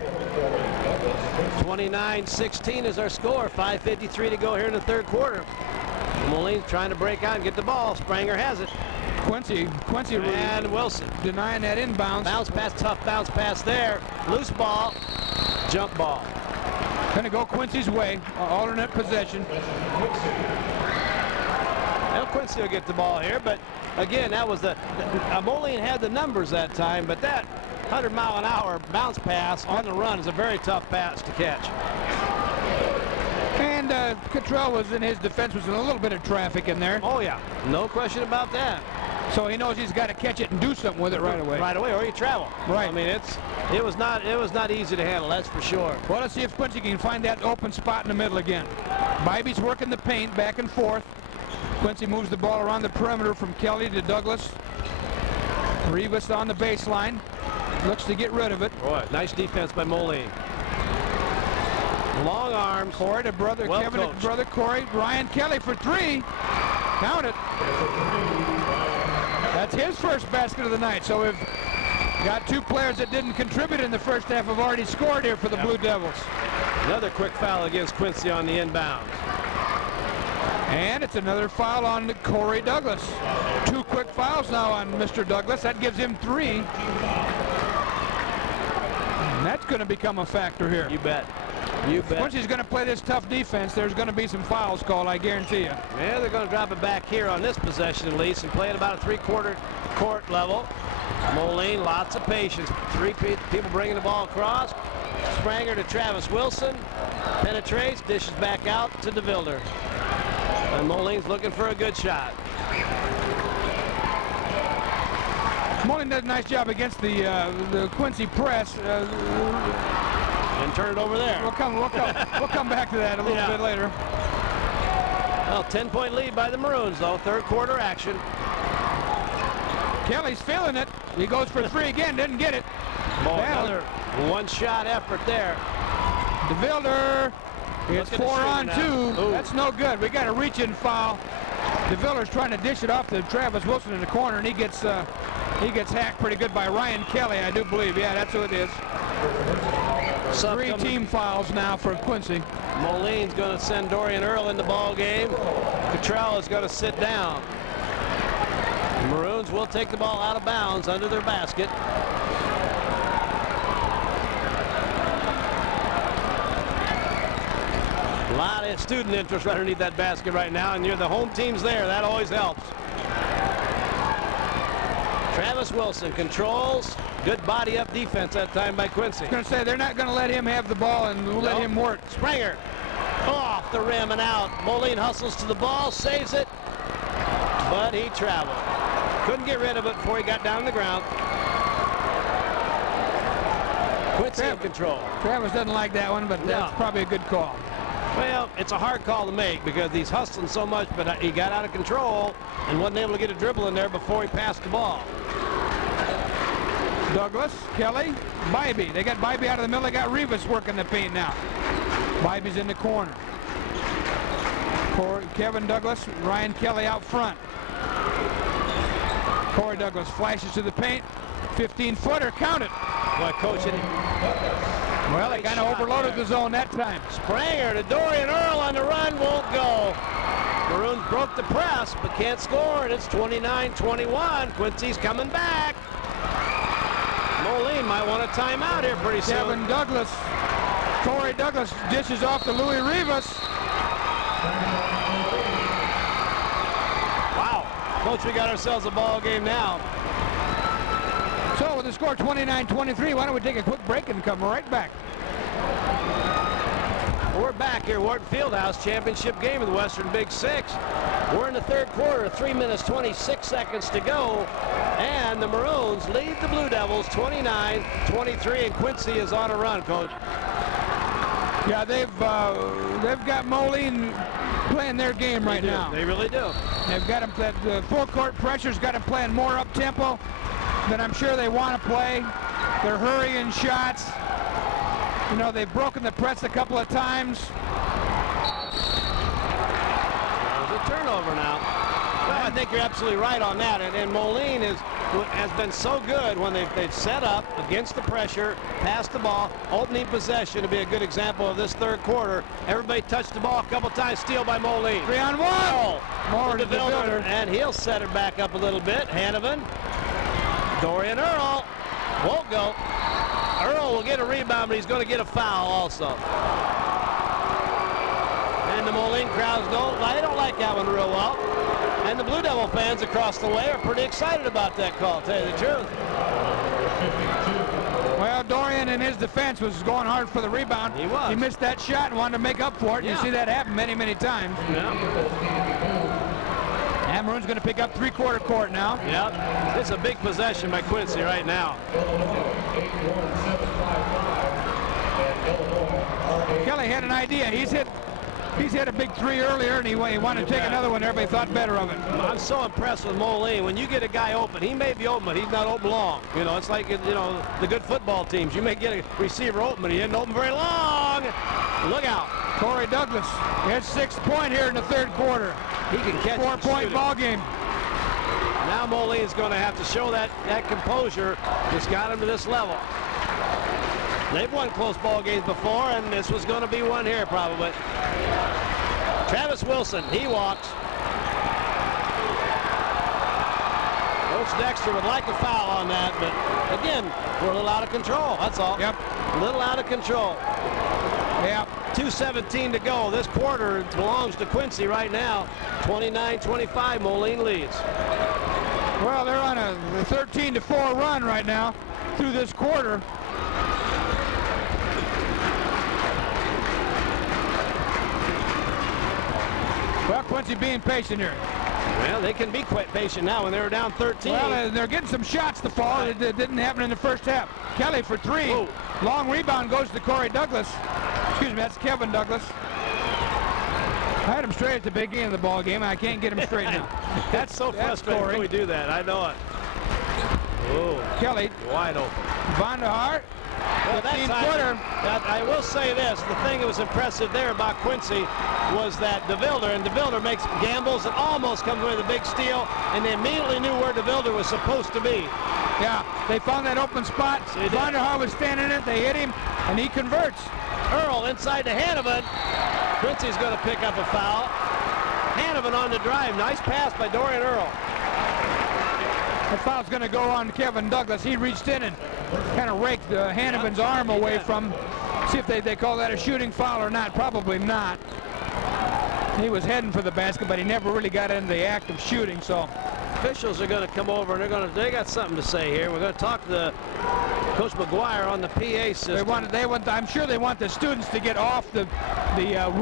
29-16 is our score. 5:53 to go here in the third quarter. Moline's trying to break out and get the ball. Spranger has it. Quincy And Wilson denying that inbounds. bounce pass, tough bounce pass there. Loose ball, jump ball. Going to go Quincy's way. Alternate possession. Well, Quincy will get the ball here, but again, that was Moline had the numbers that time, but that 100-mile-an-hour bounce pass on the run is a very tough pass to catch. And Cottrell was in his defense, was in a little bit of traffic in there. Oh yeah, no question about that. So he knows he's got to catch it and do something with it right away. Right away, or you travel. Right. I mean, it was not easy to handle, that's for sure. Well, let's see if Quincy can find that open spot in the middle again. Bybie's working the paint back and forth. Quincy moves the ball around the perimeter from Kelly to Douglas. Rivas on the baseline. Looks to get rid of it. Boy, nice defense by Moline. Long arms. Corey to brother well Kevin coached. to brother Corey. Ryan Kelly for three. Count it. That's his first basket of the night. So we've got two players that didn't contribute in the first half have already scored here for the Blue Devils. Another quick foul against Quincy on the inbound. And it's another foul on Corey Douglas. Two quick fouls now on Mr. Douglas. That gives him three. And that's going to become a factor here. You bet. You bet. Once he's going to play this tough defense, there's going to be some fouls called, I guarantee you. Yeah, they're going to drop it back here on this possession at least and play it about a three-quarter court level. Moline, lots of patience. Three people bringing the ball across. Spranger to Travis Wilson. Penetrates, dishes back out to DeVilder. And Moline's looking for a good shot. Moline does a nice job against the Quincy press. And turn it over there. We'll come back to that a little bit later. Well, 10-point lead by the Maroons, though. Third quarter action. Kelly's feeling it. He goes for three again, didn't get it. Boy, another one-shot effort there. DeVilder. It's 4-on-2. That's no good. We got a reach-in foul. DeVilder's trying to dish it off to Travis Wilson in the corner, and he gets hacked pretty good by Ryan Kelly, I do believe. Yeah, that's who it is. Three team fouls now for Quincy. Moline's going to send Dorian Earl in the ball game. Cottrell is going to sit down. The Maroons will take the ball out of bounds under their basket. A lot of student interest right underneath that basket right now, and the home team's there. That always helps. Travis Wilson controls. Good body up defense that time by Quincy. I was going to say, they're not going to let him have the ball and let him work. Spranger off the rim and out. Moline hustles to the ball, saves it, but he traveled. Couldn't get rid of it before he got down on the ground. Quincy in control. Travis doesn't like that one, but that's probably a good call. Well, it's a hard call to make because he's hustling so much, but he got out of control and wasn't able to get a dribble in there before he passed the ball. Douglas, Kelly, Bybie. They got Bybie out of the middle. They got Rivas working the paint now. Bybie's in the corner. Kevin Douglas, Ryan Kelly out front. Corey Douglas flashes to the paint. 15-footer, count it. Boy, coaching. Well, they kind of overloaded the zone that time. Spranger to Dorian Earl on the run, won't go. Maroons broke the press, but can't score, and it's 29-21. Quincy's coming back. Moline might want a timeout here pretty soon. Kevin Douglas, Corey Douglas dishes off to Louis Rivas. Wow. Coach, we got ourselves a ball game now. So with the score 29-23, why don't we take a quick break and come right back. We're back here, Wharton Fieldhouse, championship game of the Western Big Six. We're in the third quarter, 3 minutes, 26 seconds to go. And the Maroons lead the Blue Devils 29-23, and Quincy is on a run, Coach. Yeah, they've got Moline playing their game right now. They really do. They've got them, the full court pressure's got them playing more up tempo than I'm sure they want to play. They're hurrying shots. You know, they've broken the press a couple of times. There's a turnover now. Well, I think you're absolutely right on that. And Moline has been so good when they've set up against the pressure, passed the ball, opening possession to be a good example of this third quarter. Everybody touched the ball a couple times, steal by Moline. 3-on-1. More to DeVilder. And he'll set it back up a little bit. Hanovan. Dorian Earl won't go. Earl will get a rebound, but he's going to get a foul also. And the Moline crowds don't like that one real well. And the Blue Devil fans across the way are pretty excited about that call, to tell you the truth. Well, Dorian in his defense was going hard for the rebound. He was. He missed that shot and wanted to make up for it. Yeah. You see that happen many, many times. Yeah. And Maroon's going to pick up three-quarter court now. Yep. It's a big possession by Quincy right now. Kelly had an idea. He's hit a big three earlier, and he wanted to take another one. Everybody thought better of it. I'm so impressed with Moline. When you get a guy open, he may be open, but he's not open long. You know, it's like, you know, the good football teams. You may get a receiver open, but he isn't open very long. Look out. Corey Douglas has 6 points here in the third quarter. He can catch 4-point ball game. Now Moline's going to have to show that composure that's got him to this level. They've won close ball games before, and this was going to be one here probably. Travis Wilson, he walks. Coach Dexter would like a foul on that, but again, we're a little out of control, that's all. Yep. A little out of control. Yep. 2:17 to go. This quarter belongs to Quincy right now. 29-25, Moline leads. Well, they're on a 13-4 run right now through this quarter. Well, Quincy being patient here. Well, they can be quite patient now when they were down 13. Well, they're getting some shots to fall. Right. It didn't happen in the first half. Kelly for three. Whoa. Long rebound goes to Corey Douglas. Excuse me, that's Kevin Douglas. I had him straight at the beginning of the ball game. I can't get him straight now. That's so frustrating when we do that. I know it. Oh, Kelly. Wide open. Van der Hart. Well, I will say this. The thing that was impressive there about Quincy was that DeVilder makes gambles and almost comes away with a big steal, and they immediately knew where DeVilder was supposed to be. Yeah, they found that open spot. Van der Hart was standing in it. They hit him, and he converts. Earl inside to Hanovan. Quincy's going to pick up a foul. Hanovan on the drive. Nice pass by Dorian Earl. The foul's going to go on Kevin Douglas. He reached in and kind of raked Hanovan's arm away from. See if they call that a shooting foul or not. Probably not. He was heading for the basket, but he never really got into the act of shooting. So officials are going to come over and they got something to say here. We're going to talk to Coach McGuire on the PA system. I'm sure they want the students to get off the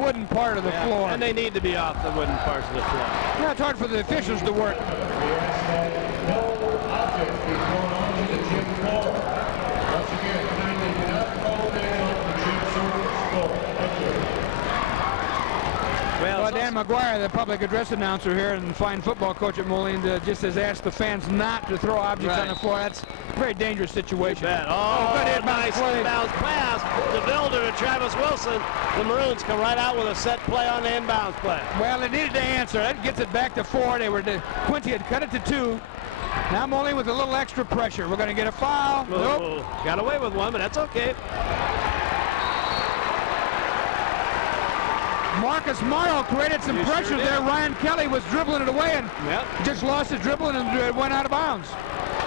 wooden part of the floor. And they need to be off the wooden parts of the floor. Yeah, it's hard for the officials to work. Well, Dan McGuire, the public address announcer here and fine football coach at Moline, just has asked the fans not to throw objects on the floor. That's a very dangerous situation. Oh, good hit, nice inbounds pass. DeVilder to Travis Wilson. The Maroons come right out with a set play on the inbounds play. Well, they needed to answer. That gets it back to 4. Quincy had cut it to 2. Now Moline with a little extra pressure. We're going to get a foul. Nope. Got away with one, but that's okay. Marcus Morrow created some pressure there. Ryan Kelly was dribbling it away and just lost his dribble and it went out of bounds.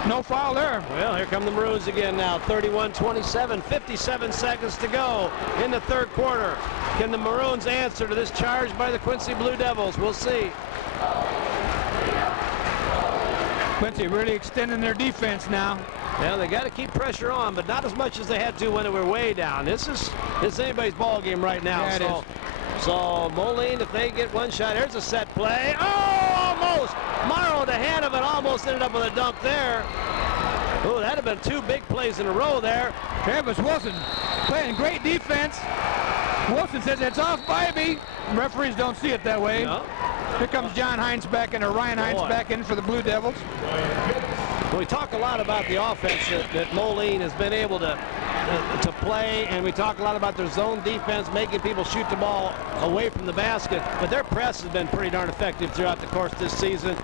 No foul there. Well, here come the Maroons again now. 31-27, 57 seconds to go in the third quarter. Can the Maroons answer to this charge by the Quincy Blue Devils? We'll see. Quincy really extending their defense now. Well, they got to keep pressure on, but not as much as they had to when they were way down. This is anybody's ball game right now. Yeah, So Moline, if they get one shot, there's a set play. Oh, almost. Morrow, the hand of it, almost ended up with a dump there. Oh, that'd have been 2 big plays in a row there. Travis Wilson playing great defense. Wilson says it's off Spivey. Referees don't see it that way. No. Here comes John Hines back in, or Ryan Hines back in for the Blue Devils. Well, we talk a lot about the offense that Moline has been able to play, and we talk a lot about their zone defense, making people shoot the ball away from the basket, but their press has been pretty darn effective throughout the course of this season.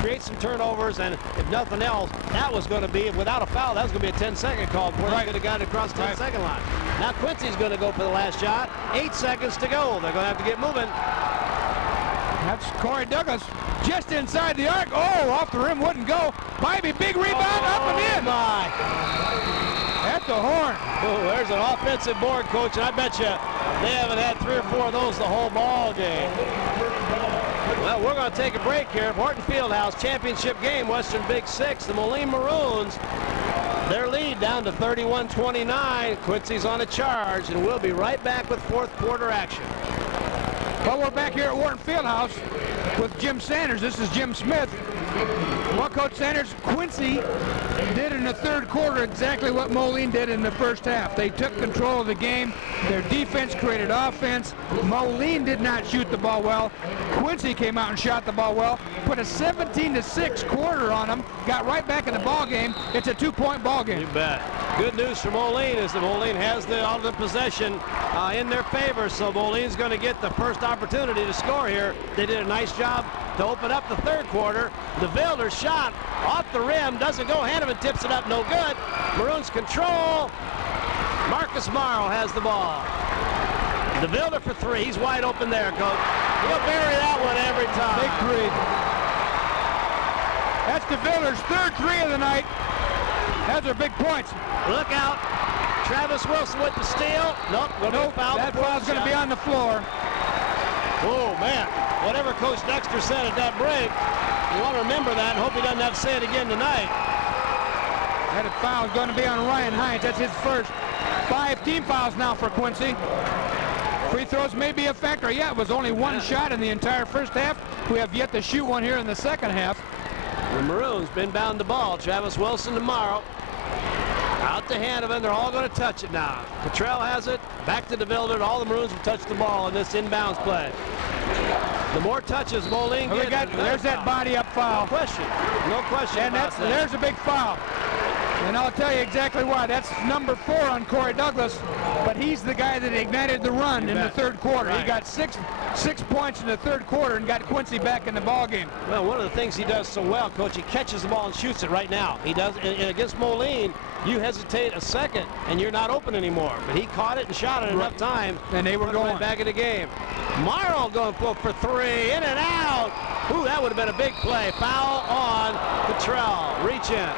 Create some turnovers, and if nothing else, that was going to be, without a foul, that was going to be a 10-second call before they could have got it across the 10-second line. Now Quincy's going to go for the last shot. 8 seconds to go. They're going to have to get moving. That's Corey Douglas just inside the arc. Oh, off the rim, wouldn't go. Spivey, big rebound, up and in. My. At the horn. Oh, there's an offensive board, Coach, and I bet you they haven't had 3 or 4 of those the whole ball game. Well, we're going to take a break here at Horton Fieldhouse. Championship game, Western Big 6. The Moline Maroons, their lead down to 31-29. Quincy's on a charge, and we'll be right back with 4th quarter action. Well, we're back here at Wharton Fieldhouse with Jim Sanders. This is Jim Smith. Well, Coach Sanders, Quincy did in the 3rd quarter exactly what Moline did in the 1st half. They took control of the game. Their defense created offense. Moline did not shoot the ball well. Quincy came out and shot the ball well. Put a 17-6 quarter on them. Got right back in the ball game. It's a 2-point ball game. You bet. Good news for Moline is that Moline has all the possession in their favor, so Moline's going to get the first opportunity to score here. They did a nice job to open up the 3rd quarter. DeVilder's shot off the rim, doesn't go. Hanneman tips it up, no good. Maroons control. Marcus Morrow has the ball. DeVilder for 3. He's wide open there, Coach. He'll bury that one every time. Big 3. That's DeVilder's 3rd 3 of the night. Those are big points. Look out. Travis Wilson with the steal. Nope. That foul's going to be on the floor. Oh, man. Whatever Coach Dexter said at that break, you want to remember that and hope he doesn't have to say it again tonight. That foul is going to be on Ryan Hines. That's his first. 5 team fouls now for Quincy. Free throws may be a factor. Yeah, it was only 1 shot in the entire 1st half. We have yet to shoot one here in the 2nd half. The Maroons been bound the ball. Travis Wilson tomorrow. Out to Hanneman. They're all going to touch it now. Cottrell has it. Back to DeVilder. All the Maroons have touched the ball in this inbounds play. The more touches Moline gets. There's that body up foul. No question. No question. And there's a big foul. And I'll tell you exactly why. That's number 4 on Corey Douglas, but he's the guy that ignited the run in the 3rd quarter. Right. He got six points in the 3rd quarter and got Quincy back in the ball game. Well, one of the things he does so well, Coach, he catches the ball and shoots it right now. He does. And against Moline, you hesitate a second and you're not open anymore. But he caught it and shot it enough time, and they were going back in the game. Morrow going for 3, in and out. Ooh, that would have been a big play. Foul on Cottrell. Reach in.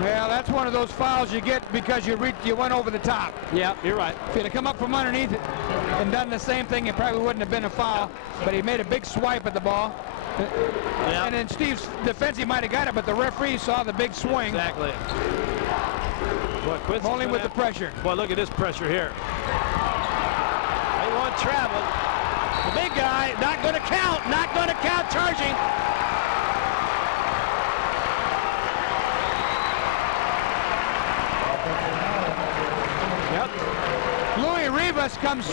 Well, that's one of those fouls you get because you went over the top. Yeah, you're right. If you'd have come up from underneath it and done the same thing, it probably wouldn't have been a foul. But he made a big swipe at the ball. Yeah. And in Steve's defense, he might have got it, but the referee saw the big swing. Exactly. Boy, Quincy only with the pressure. Boy, look at this pressure here. They want travel. The big guy, not going to count. Not going to count. Charging. Rivas comes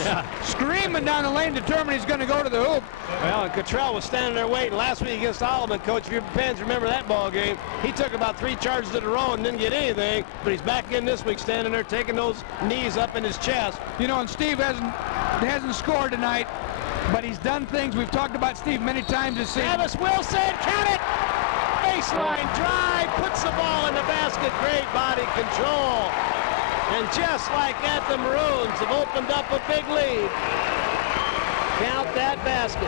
screaming down the lane, determined he's going to go to the hoop. Well, and Cottrell was standing there waiting last week against Alleman. Coach, if your fans remember that ball game, he took about 3 charges in a row and didn't get anything, but he's back in this week standing there taking those knees up in his chest. You know, and Steve hasn't scored tonight, but he's done things. We've talked about Steve many times this season. Travis Wilson, count it! Baseline drive, puts the ball in the basket. Great body control. And just like that, the Maroons have opened up a big lead. Count that basket.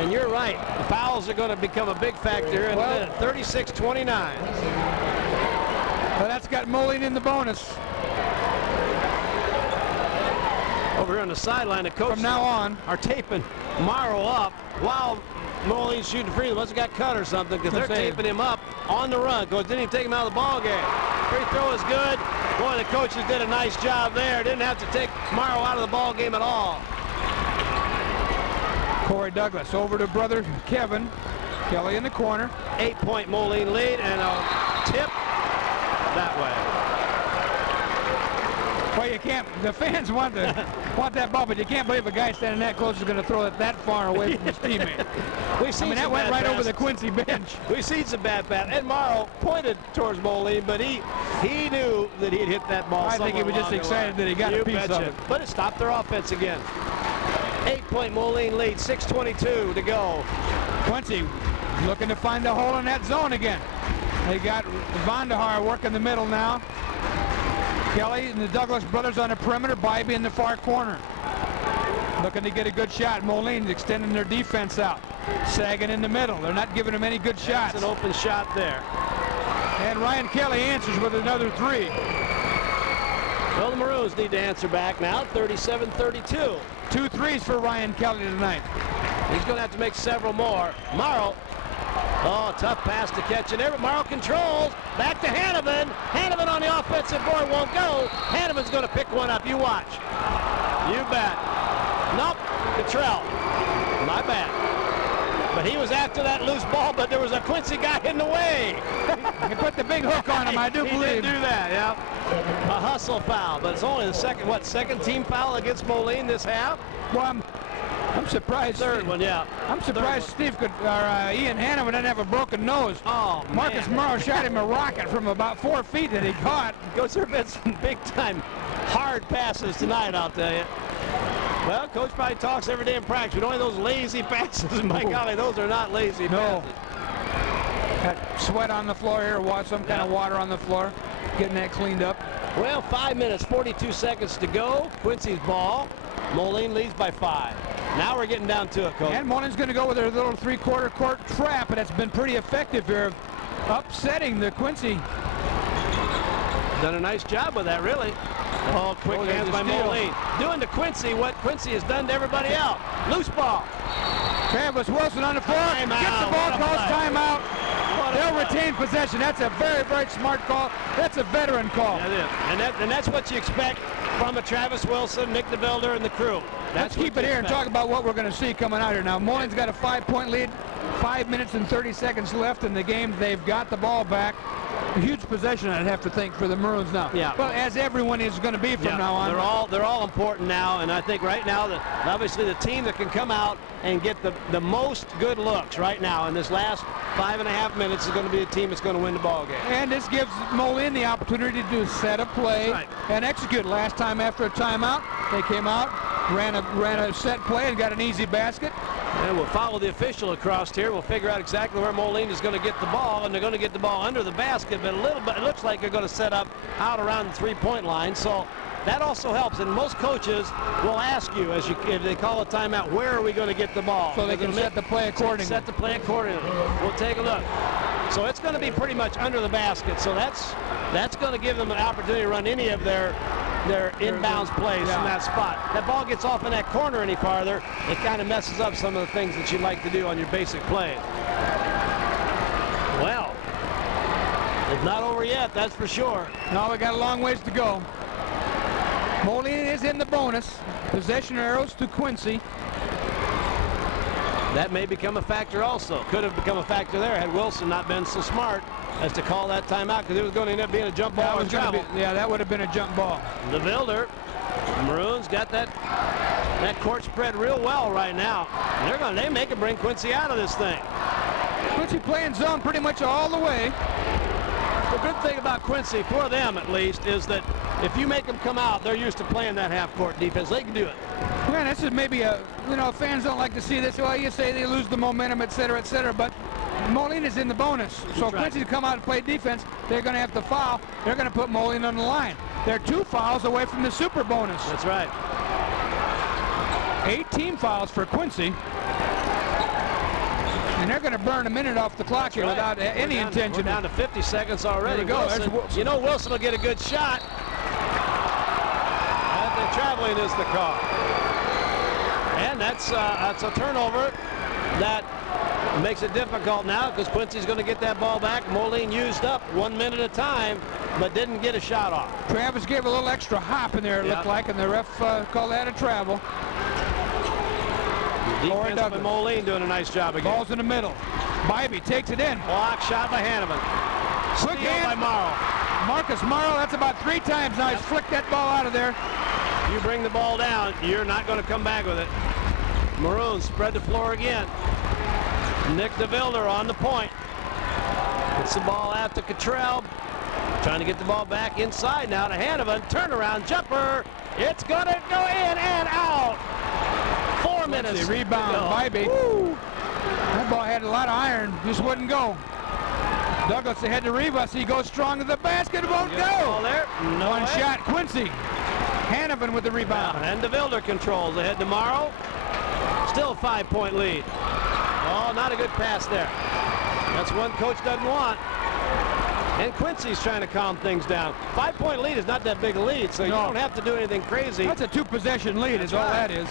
And you're right. The fouls are going to become a big factor in a minute. 36-29. Well, that's got Moline in the bonus. Over here on the sideline, the coach from now on are taping Morrow up while Moline's shooting free. He must have got cut or something because they're taping him up on the run. Coach didn't even take him out of the ball game. Free throw is good. Boy, the coaches did a nice job there. Didn't have to take Morrow out of the ball game at all. Corey Douglas over to brother Kevin. Kelly in the corner. 8-point Moline lead and a tip that way. Well, you can't. The fans want that ball, but you can't believe a guy standing that close is going to throw it that far away from his teammate. That went right over the Quincy bench. We've seen some bad passes. And Morrow pointed towards Moline, but he knew that he'd hit that ball. I think he was just excited that he got a piece of it. But it stopped their offense again. 8-point Moline lead, 6:22 to go. Quincy looking to find a hole in that zone again. They got Vandahar working the middle now. Kelly and the Douglas brothers on the perimeter, Bybee in the far corner. Looking to get a good shot. Moline extending their defense out. Sagging in the middle. They're not giving him any good shots. That's an open shot there. And Ryan Kelly answers with another three. Well, the Maroons need to answer back now, 37-32. 2 threes for Ryan Kelly tonight. He's going to have to make several more. Morrow. Oh, tough pass to catch. And Morrow controls. Back to Hanavan. Hanavan on the offensive board won't go. Hanavan's going to pick one up. You watch. You bet. Nope. Cottrell. My bad. But he was after that loose ball, but there was a Quincy guy in the way. He put the big hook on him, I do believe. He did do that, yeah. A hustle foul, but it's only the second team foul against Moline this half? Well, I'm surprised. Third one, yeah. I'm surprised Ian Hanavan didn't have a broken nose. Oh, Marcus Morrow shot him a rocket from about 4 feet that he caught. Coach, there have been some big-time hard passes tonight, I'll tell you. Well, Coach probably talks every day in practice, but only those lazy passes. My golly, those are not lazy passes. Got sweat on the floor here, some kind of water on the floor, getting that cleaned up. Well, 5 minutes, 42 seconds to go. Quincy's ball. Moline leads by 5. Now we're getting down to it, Coach. And Moline's going to go with their little three-quarter court trap, and it's been pretty effective here, upsetting the Quincy. Done a nice job with that, really. Oh, quick hands by Moline. Doing to Quincy what Quincy has done to everybody else. Loose ball. Travis Wilson on the floor. Gets the ball, calls timeout. They'll retain possession. That's a very, very smart call. That's a veteran call. That is. And that's what you expect from a Travis Wilson, Nick DeVilder, and the crew. Let's keep it here and talk about what we're going to see coming out here. Now, Moline's got a 5-point lead. 5 minutes and 30 seconds left in the game. They've got the ball back. A huge possession, I'd have to think, for the Maroons now. Yeah. Well, as everyone is going to be from now on. They're all important now, and I think right now that obviously the team that can come out and get the most good looks right now in this last 5.5 minutes is going to be the team that's going to win the ball game. And this gives Moline the opportunity to set a play and execute. Last time after a timeout, they came out, ran a set play and got an easy basket. And we'll follow the official across here. We'll figure out exactly where Moline is going to get the ball, and they're going to get the ball under the basket, but a little bit, it looks like they're going to set up out around the three-point line. So that also helps, and most coaches will ask you, if they call a timeout, where are we going to get the ball? So they can set the play accordingly. Set the play accordingly. We'll take a look. So it's going to be pretty much under the basket. So that's going to give them an opportunity to run any of their inbounds plays from that spot. That ball gets off in that corner any farther, it kind of messes up some of the things that you like to do on your basic plays. Well, it's not over yet, that's for sure. No, we got a long ways to go. Moline is in the bonus. Possession arrows to Quincy. That may become a factor also. Could have become a factor there had Wilson not been so smart as to call that timeout, because it was going to end up being a jump ball. That would have been a jump ball. DeVilder, Maroons got that court spread real well right now. They make it bring Quincy out of this thing. Quincy playing zone pretty much all the way. The good thing about Quincy, for them at least, is that if you make them come out, they're used to playing that half-court defense. They can do it. Yeah, this is maybe fans don't like to see this. Well, you say they lose the momentum, et cetera, but Moline is in the bonus. So Quincy to come out and play defense, they're going to have to foul. They're going to put Moline on the line. They're 2 fouls away from the super bonus. That's right. 18 fouls for Quincy. And they're going to burn a minute off the clock here without any intention. We're down to 50 seconds already. There we go. Wilson, you know Wilson will get a good shot. And the traveling is the call. And that's a turnover that It makes it difficult now because Quincy's going to get that ball back. Moline used up 1 minute at a time, but didn't get a shot off. Travis gave a little extra hop in there, it looked like, and the ref called that a travel. Defense by Moline doing a nice job again. Ball's in the middle. Bybee takes it in. Block shot by Hanneman. Quick Steal hand by Morrow. Marcus Morrow, that's about 3 times now. He's flicked that ball out of there. You bring the ball down, you're not going to come back with it. Maroons spread the floor again. Nick DeVilder on the point. Gets the ball out to Cottrell. Trying to get the ball back inside now to Hanneman. Turnaround jumper. It's going to go in and out. 4 minutes. Rebound, Bybee. That ball had a lot of iron, just wouldn't go. Douglas ahead to Rivas. He goes strong to the basket. It won't go. There. No One way. shot, Quincy. Hanneman with the rebound. And DeVilder controls ahead to Morrow. Still a 5-point lead. Oh, not a good pass there. That's one coach doesn't want. And Quincy's trying to calm things down. 5-point lead is not that big a lead, so you don't have to do anything crazy. That's a 2-possession lead, is all that is.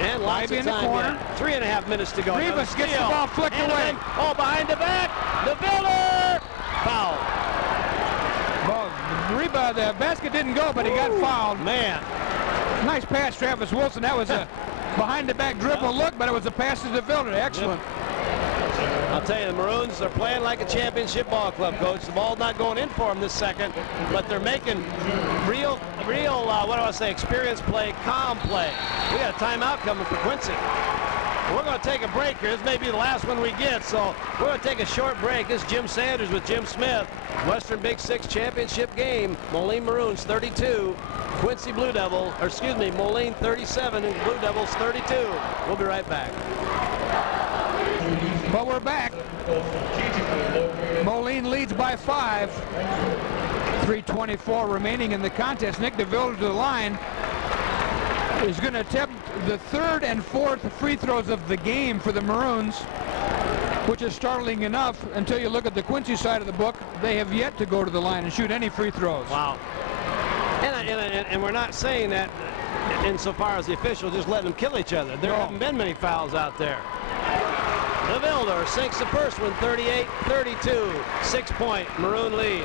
And lots of in the time corner. yet. 3.5 minutes to go. Rivas gets the ball flicked away. Oh, behind the back. DeVilder. Foul. Well, the basket didn't go, but he got fouled. Man. Nice pass, Travis Wilson. That was a behind-the-back dribble look, but it was a pass to DeVilder. Excellent. I'll tell you, the Maroons are playing like a championship ball club, Coach. The ball's not going in for them this second, but they're making real, what do I say, experienced play, calm play. We got a timeout coming for Quincy. We're going to take a break here. This may be the last one we get, so we're going to take a short break. This is Jim Sanders with Jim Smith. Western Big Six championship game. Moline Maroons 32, Quincy Blue Devil, or excuse me, Moline 37 and Blue Devils 32. We'll be right back. But we're back. Moline leads by 5. 3:24 remaining in the contest. Nick DeVilder to the line is going to attempt the 3rd and 4th free throws of the game for the Maroons, which is startling enough until you look at the Quincy side of the book. They have yet to go to the line and shoot any free throws. Wow. And we're not saying that insofar as the officials just letting them kill each other. There haven't been many fouls out there. DeVilder sinks the first one, 38-32, 6-point Maroon lead.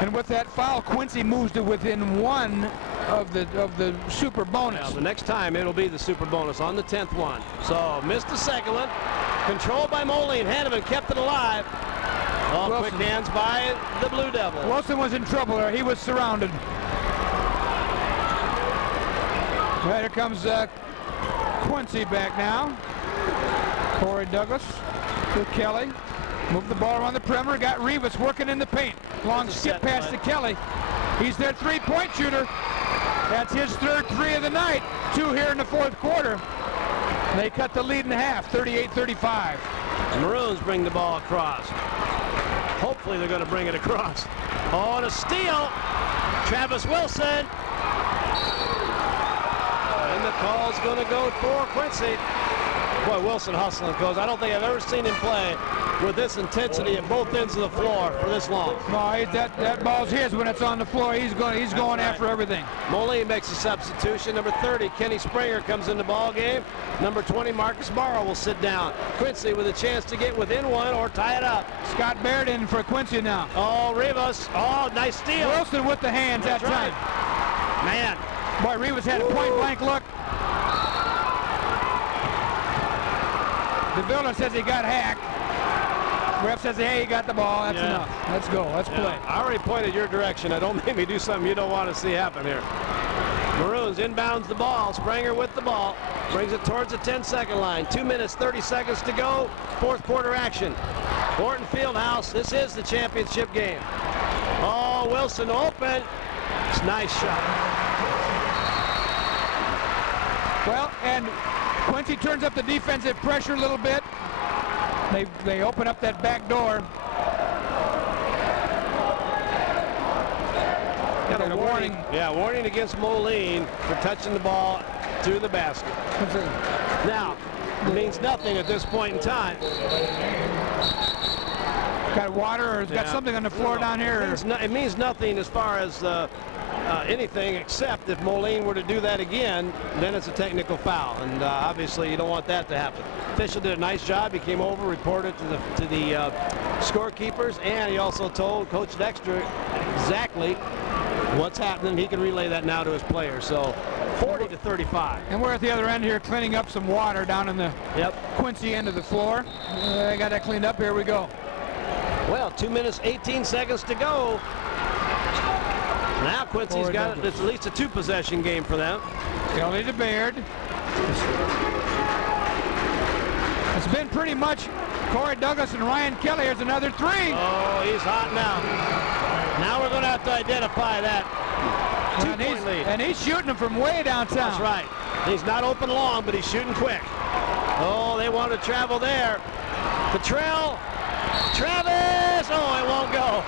And with that foul, Quincy moves to within 1 of the super bonus. Now, the next time it'll be the super bonus on the 10th one. So missed the second one. Controlled by Moline. Hanneman kept it alive. Oh, Wilson. quick hands by the Blue Devils. Wilson was in trouble there. He was surrounded. Right, here comes Quincy back now. Corey Douglas to Kelly. Moved the ball around the perimeter. Got Rivas working in the paint. Long skip pass to Kelly. He's their 3-point shooter. That's his 3rd 3 of the night. 2 here in the 4th quarter. They cut the lead in half, 38-35. The Maroons bring the ball across. Hopefully they're going to bring it across. Oh, and a steal. Travis Wilson. And the call's going to go for Quincy. Boy, Wilson hustling, Coach. I don't think I've ever seen him play with this intensity at both ends of the floor for this long. No, that ball's his when it's on the floor. He's going after everything. Moline makes a substitution. Number 30, Kenny Springer, comes in the ball game. Number 20, Marcus Morrow will sit down. Quincy with a chance to get within 1 or tie it up. Scott Baird in for Quincy now. Oh, Rivas. Oh, nice steal. Wilson with the hands that time. Man. Boy, Rivas had a point-blank look. DeVilder says he got hacked. Ref says, hey, he got the ball. That's enough. Let's go. Let's play. I already pointed your direction. Now, don't make me do something you don't want to see happen here. Maroons inbounds the ball. Springer with the ball. Brings it towards the 10-second line. 2 minutes, 30 seconds to go. 4th quarter action. Horton Fieldhouse. This is the championship game. Oh, Wilson open. It's a nice shot. Well, and Quincy turns up the defensive pressure a little bit. They open up that back door. Got a warning. Yeah, warning against Moline for touching the ball to the basket. Now, it means nothing at this point in time. Got water or has got something on the floor down here? It means nothing as far as anything except if Moline were to do that again, then it's a technical foul, and obviously you don't want that to happen. Official did a nice job. He came over, reported to the scorekeepers, and he also told Coach Dexter exactly what's happening. He can relay that now to his players. So 40-35. And we're at the other end here cleaning up some water down in the Quincy end of the floor. I got that cleaned up. Here we go. Well, 2 minutes, 18 seconds to go. Now Quincy's got it. It's at least a 2-possession game for them. Kelly to Baird. It's been pretty much Corey Douglas and Ryan Kelly. Here's another 3. Oh, he's hot now. Now we're going to have to identify that. And he's shooting them from way downtown. That's right. He's not open long, but he's shooting quick. Oh, they want to travel there. Cottrell. Travis. Oh, it won't go.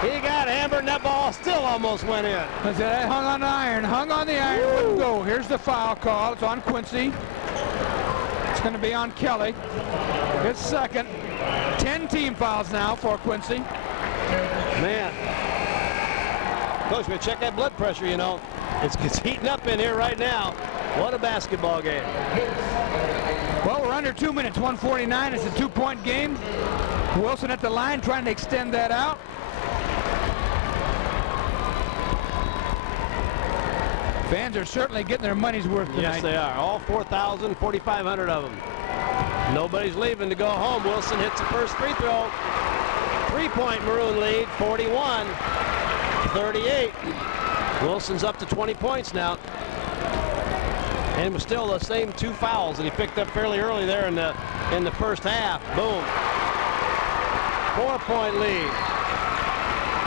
He got hammered, and that ball still almost went in. Hung on the iron. Hung on the iron. Wouldn't go. Here's the foul call. It's on Quincy. It's going to be on Kelly. His second. 10 team fouls now for Quincy. Man. Coach, we check that blood pressure, you know. It's heating up in here right now. What a basketball game. Well, we're under 2 minutes, 1:49. It's a 2-point game. Wilson at the line trying to extend that out. Fans are certainly getting their money's worth tonight. Yes, they are. All 4,000, 4,500 of them. Nobody's leaving to go home. Wilson hits the first free throw. 3-point Maroon lead, 41-38. Wilson's up to 20 points now. And with still the same 2 fouls that he picked up fairly early there in the first half. Boom. 4-point lead.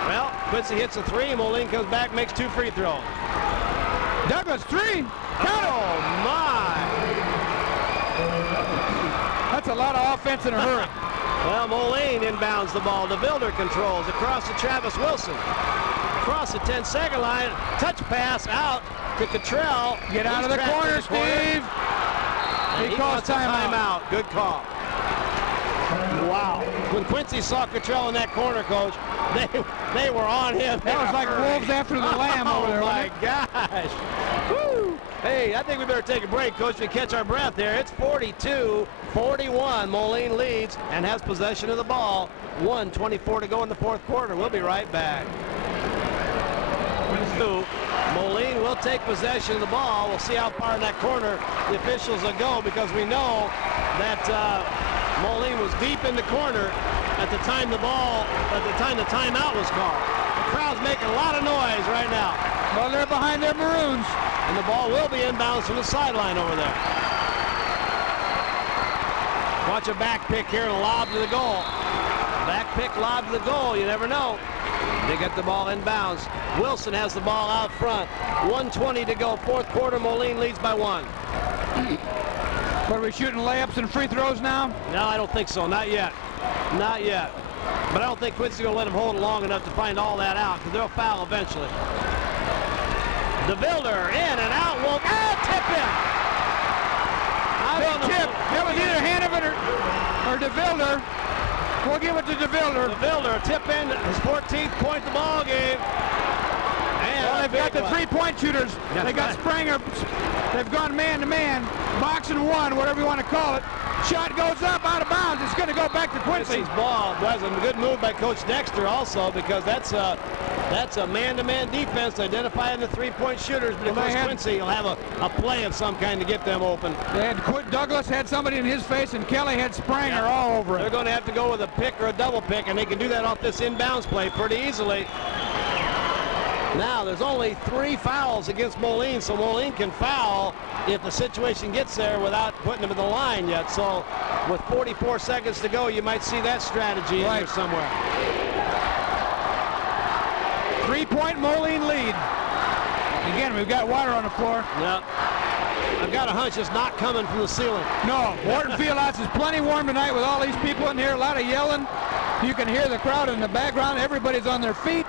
Well, Quincy hits a 3. Moline comes back, makes 2 free throws. Douglas 3. Oh my! That's a lot of offense in a hurry. Well, Moline inbounds the ball. DeVilder controls across to Travis Wilson. Across the 10-second line. Touch pass out to Cottrell. Get out of the corner, Steve. He calls timeout. Good call. Wow. When Quincy saw Cottrell in that corner, Coach, they were on him. That was like wolves after the lamb over there. Oh, my gosh. Woo. Hey, I think we better take a break, Coach, to catch our breath here. It's 42-41. Moline leads and has possession of the ball. 1:24 to go in the fourth quarter. We'll be right back. Moline will take possession of the ball. We'll see how far in that corner the officials will go, because we know that Moline was deep in the corner at the time the timeout was called. The crowd's making a lot of noise right now. Well, they're behind their Maroons. And the ball will be inbounds from the sideline over there. Watch a back pick here and a lob to the goal. Back pick, lob to the goal. You never know. They get the ball inbounds. Wilson has the ball out front. 1:20 to go. Fourth quarter. Moline leads by 1. What, are we shooting layups and free throws now? No, I don't think so. Not yet. Not yet. But I don't think Quincy's going to let him hold it long enough to find all that out, because they'll foul eventually. DeVilder in and out. Tip in. Big tip. That was either Hanover or DeVilder. We'll give it to DeVilder. DeVilder, tip in, his 14th point of the ball game. Well, they've got the 3-point shooters. They got Springer. They've gone man-to-man. Boxing 1, whatever you want to call it. Shot goes up, out of bounds. It's going to go back to Quincy. Quincy's ball was a good move by Coach Dexter also, because that's a man-to-man defense identifying the 3-point shooters. But of course, Quincy will have a play of some kind to get them open. Douglas had somebody in his face, and Kelly had Springer all over it. They're going to have to go with a pick or a double pick, and they can do that off this inbounds play pretty easily. Now, there's only 3 fouls against Moline, so Moline can foul if the situation gets there without putting them in the line yet. So, with 44 seconds to go, you might see that strategy in there somewhere. 3-point Moline lead. Again, we've got water on the floor. Yeah. I've got a hunch it's not coming from the ceiling. No, Wharton Fieldhouse is plenty warm tonight with all these people in here, a lot of yelling. You can hear the crowd in the background. Everybody's on their feet.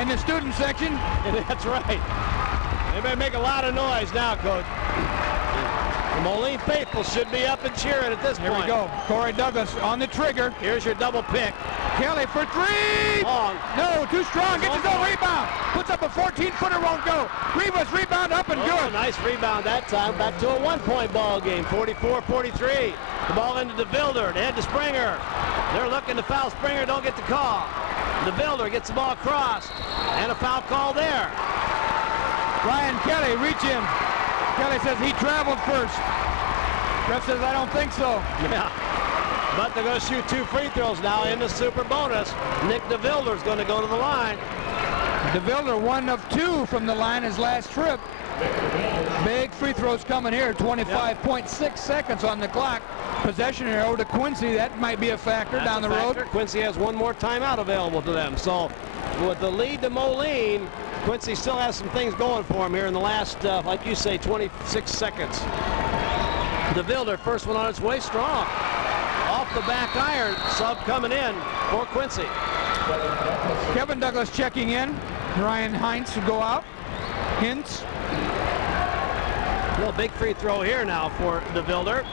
In the student section. That's right. They better make a lot of noise now, Coach. The Moline faithful should be up and cheering at this point. Here we go. Corey Douglas on the trigger. Here's your double pick. Kelly for three. Long. No, too strong. Gets his own rebound. Puts up a 14-footer, won't go. Rivas rebound up and good. Nice rebound that time. Back to a one-point ball game, 44-43. The ball into DeVilder. They head to Springer. They're looking to foul Springer. Don't get the call. DeVilder gets the ball crossed. And a foul call there. Ryan Kelly, reach in. Kelly says he traveled first. Ref says, I don't think so. Yeah. But they're going to shoot 2 free throws now in the super bonus. Nick DeVilder's going to go to the line. DeVilder 1 of 2 from the line his last trip. Big free throws coming here. 25.6 seconds on the clock. Possession arrow to Quincy. That might be a factor down the road. Quincy has one more timeout available to them. So with the lead to Moline, Quincy still has some things going for him here in the last, like you say, 26 seconds. DeVilder, first one on its way, strong. Off the back iron, sub coming in for Quincy. Kevin Douglas checking in. Ryan Hintz will go out. Hintz. Well, big free throw here now for DeVilder.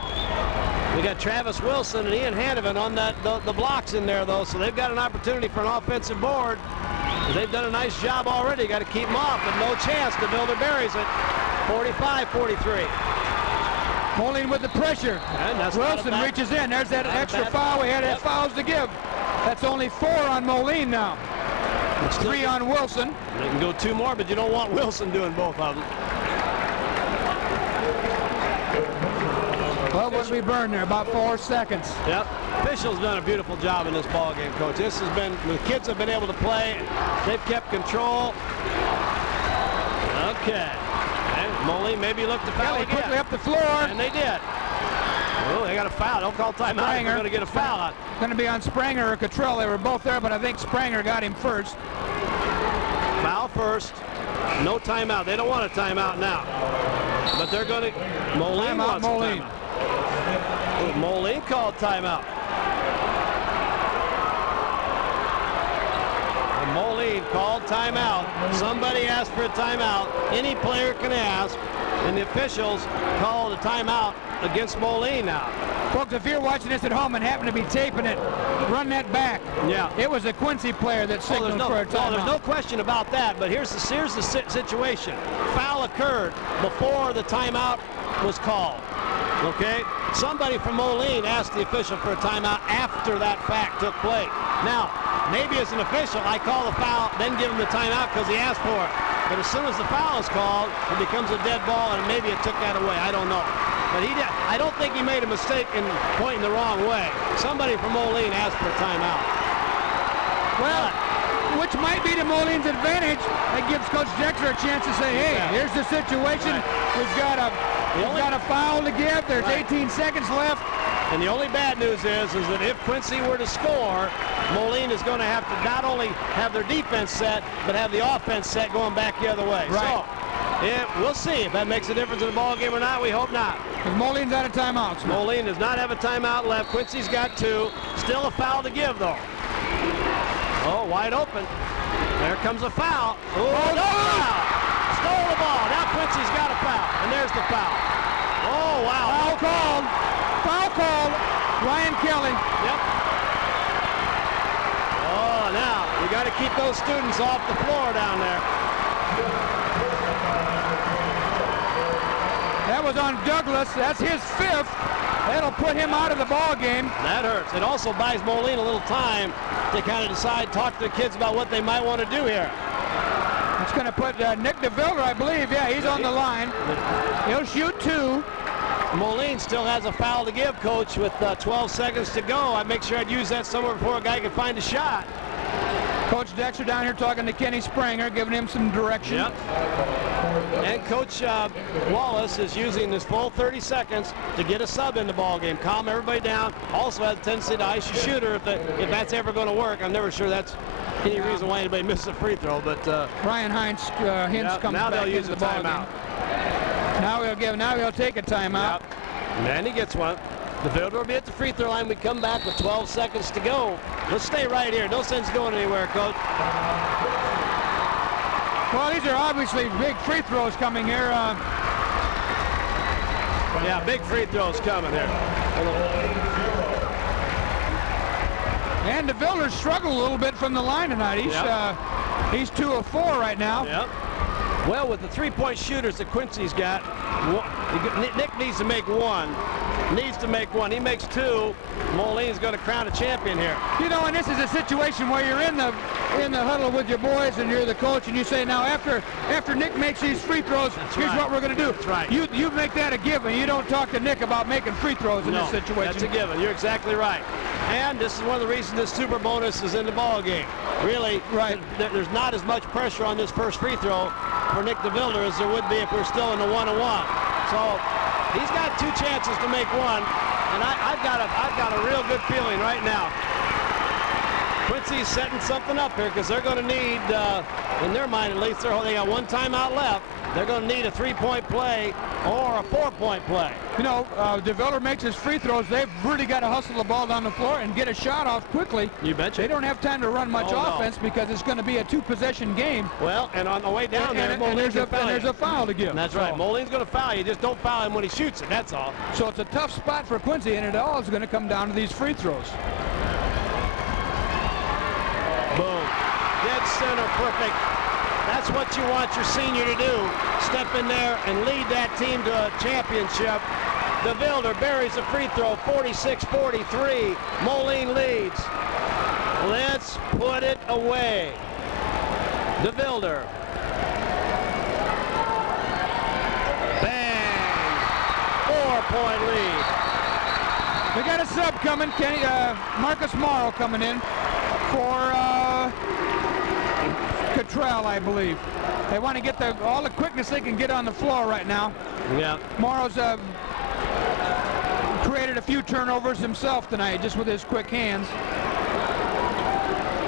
We got Travis Wilson and Ian Hanovan on the blocks in there, though, so they've got an opportunity for an offensive board. They've done a nice job already. Got to keep them off, but no chance. DeVilder buries it. 45-43. Moline with the pressure. Wilson reaches in. There's that extra foul. We had fouls to give. That's only 4 on Moline now. 3 on Wilson. They can go 2 more, but you don't want Wilson doing both of them. Well, what did we burn there? About 4 seconds. Yep. Officials done a beautiful job in this ball game, Coach. This has been, the kids have been able to play. They've kept control. Okay. And Moline maybe looked to foul again. Quickly up the floor. And they did. Oh, they got a foul. Don't call timeout. They're going to get a foul out. Going to be on Spranger or Cottrell. They were both there, but I think Spranger got him first. Foul first. No timeout. They don't want a timeout now. But they're going to. Moline wants a timeout. Moline called timeout. Moline called timeout. Somebody asked for a timeout. Any player can ask. And the officials called a timeout against Moline now. Folks, if you're watching this at home and happen to be taping it, run that back. Yeah. It was a Quincy player that signaled for a timeout. There's no question about that, but here's the situation. Foul occurred before the timeout was called. Okay? Somebody from Moline asked the official for a timeout after that fact took place. Now, maybe as an official, I call the foul, then give him the timeout because he asked for it. But as soon as the foul is called, it becomes a dead ball, and maybe it took that away. I don't know. But I don't think he made a mistake in pointing the wrong way. Somebody from Moline asked for a timeout. Well, which might be to Moline's advantage. That gives Coach Dexter a chance to say, hey, here's the situation. Right. We've got a foul to give. There's 18 seconds left. And the only bad news is that if Quincy were to score, Moline is going to have to not only have their defense set, but have the offense set going back the other way. Right. So, we'll see if that makes a difference in the ball game or not. We hope not. Moline's out of timeouts. Moline does not have a timeout left. Quincy's got 2. Still a foul to give, though. Oh, wide open. There comes a foul. Oh, no foul. Stole the ball. Now Quincy's got a foul. And there's the foul. Oh, wow. Foul called. Foul called. Ryan Kelly. Yep. Oh, now we got to keep those students off the floor down there. That was on Douglas. That's his 5th. That'll put him out of the ball game. That hurts. It also buys Moline a little time to kind of decide, talk to the kids about what they might want to do here. It's going to put Nick DeVilder, I believe. Yeah, he's on the line. He'll shoot 2. Moline still has a foul to give, Coach, with 12 seconds to go. I'd make sure I'd use that somewhere before a guy can find a shot. Coach Dexter down here talking to Kenny Spranger, giving him some direction. Yep. And Coach Wallace is using this full 30 seconds to get a sub in the ball game, calm everybody down. Also has a tendency to ice a shooter if that's ever going to work. I'm never sure that's any reason why anybody misses a free throw. But Ryan Hintz comes now back they'll use into a the ball timeout. Game. Now he'll take a timeout. Yep. And he gets one. DeVilder will be at the free throw line. We come back with 12 seconds to go. Let's stay right here. No sense going anywhere, Coach. Well, these are obviously big free throws coming here. Yeah, big free throws coming here. And DeVilder struggled a little bit from the line tonight. He's 2 of 4 right now. Yep. Well, with the three-point shooters that Quincy's got, Nick needs to make one. He makes 2. Moline's going to crown a champion here. You know, and this is a situation where you're in the huddle with your boys and you're the coach and you say, now after Nick makes these free throws, here's what we're going to do. That's right. You make that a given. You don't talk to Nick about making free throws in this situation. That's a given. You're exactly right. And this is one of the reasons this super bonus is in the ball game. Really, right. There's not as much pressure on this first free throw for Nick DeVilder as there would be if we're still in the 1-on-1. So he's got 2 chances to make one, and I've got a real good feeling right now. Quincy's setting something up here because they're going to need, in their mind at least, they got 1 timeout left. They're going to need a 3-point play or a 4-point play. You know, DeVilder makes his free throws. They've really got to hustle the ball down the floor and get a shot off quickly. You betcha. They don't have time to run much offense because it's going to be a 2-possession game. Well, and on the way down there's a foul to give. That's right. Moline's going to foul you. Just don't foul him when he shoots it. That's all. So it's a tough spot for Quincy, and it all is going to come down to these free throws. Boom. Dead center, perfect. That's what you want your senior to do. Step in there and lead that team to a championship. DeVilder buries a free throw, 46-43. Moline leads. Let's put it away. DeVilder. Bang! 4-point lead. We got a sub coming. Marcus Morrow coming in for Cottrell, I believe. They want to get all the quickness they can get on the floor right now. Yeah. Morrow's created a few turnovers himself tonight, just with his quick hands.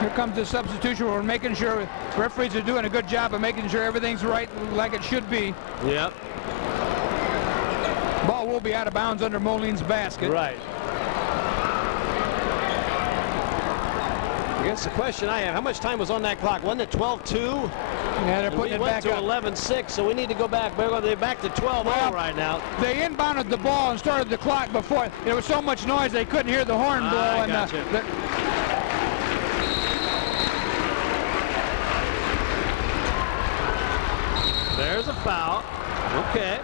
Here comes the substitution. We're making sure referees are doing a good job of making sure everything's right like it should be. Yep. Ball will be out of bounds under Moline's basket. Right. I guess the question I have, how much time was on that clock? Wasn't it 12-2? Yeah, they're putting it back up. We went to 11-6, so we need to go back. They're back to 12-0 right now. They inbounded the ball and started the clock before. There was so much noise they couldn't hear the horn blow. I gotcha. There's a foul. Okay.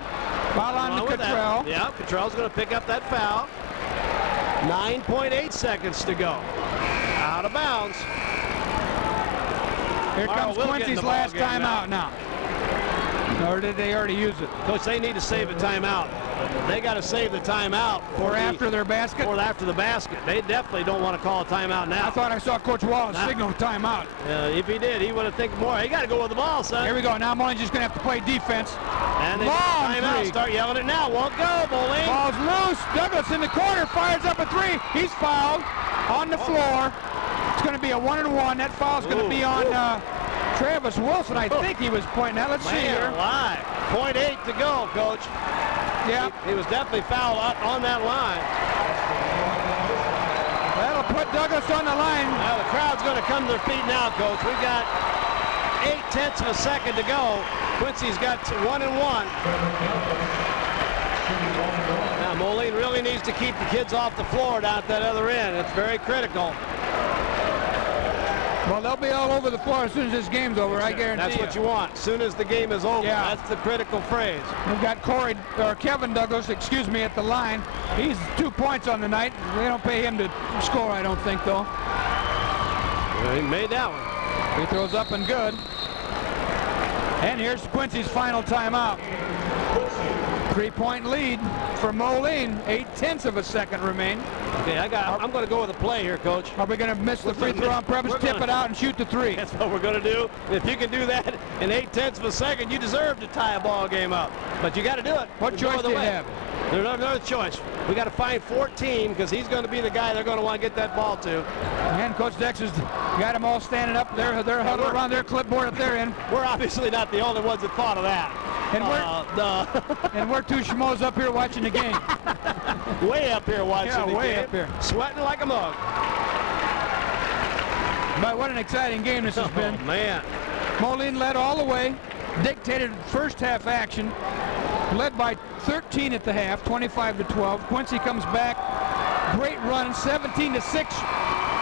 Foul on to Cottrell. Yeah, Cottrell's going to pick up that foul. 9.8 seconds to go. Out of bounds. Here comes Quincy's last timeout now. Or did they already use it? Coach, they need to save a timeout. They got to save the timeout. Or after their basket? Or after the basket. They definitely don't want to call a timeout now. I thought I saw Coach Wallace signal timeout. If he did, he would have think more. He got to go with the ball, son. Here we go. Now Moline's just going to have to play defense. And they timeout. Start yelling it now. Won't go, Moline. Ball's loose. Douglas in the corner fires up a 3. He's fouled on the floor. It's going to be a 1-and-1. That foul's going to be on Travis Wilson. I think he was pointing out. Let's see here. Alive. 0.8 to go, Coach. Yeah. He was definitely fouled up on that line. That'll put Douglas on the line. Well, the crowd's going to come to their feet now, Coach. We've got 0.8 of a second to go. Quincy's got 1-and-1. Now, Moline really needs to keep the kids off the floor down at that other end. It's very critical. Well, they'll be all over the floor as soon as this game's over, I guarantee That's what you want. As soon as the game is over, that's the critical phrase. We've got Kevin Douglas, at the line. He's 2 points on the night. They don't pay him to score, I don't think, though. Well, he made that one. He throws up and good. And here's Quincy's final timeout. 3-point lead for Moline. 0.8 of a second remain. Okay, I'm going to go with a play here, Coach. Are we going to miss the free throw on purpose? Tip it out and shoot the 3. That's what we're going to do. If you can do that in 0.8 of a second, you deserve to tie a ball game up. But you got to do it. What choice do you have? There's no other choice. We got to find 14 because he's going to be the guy they're going to want to get that ball to. And Coach Dex has got them all standing up. They're huddled around their clipboard at their end. We're obviously not the only ones that thought of that. And we're two schmoes up here watching the game. Way up here watching the game. Way up here. Sweating like a mug. But what an exciting game this has been. Oh, man. Moline led all the way. Dictated first half action. Led by 13 at the half, 25-12. Quincy comes back. Great run, 17-6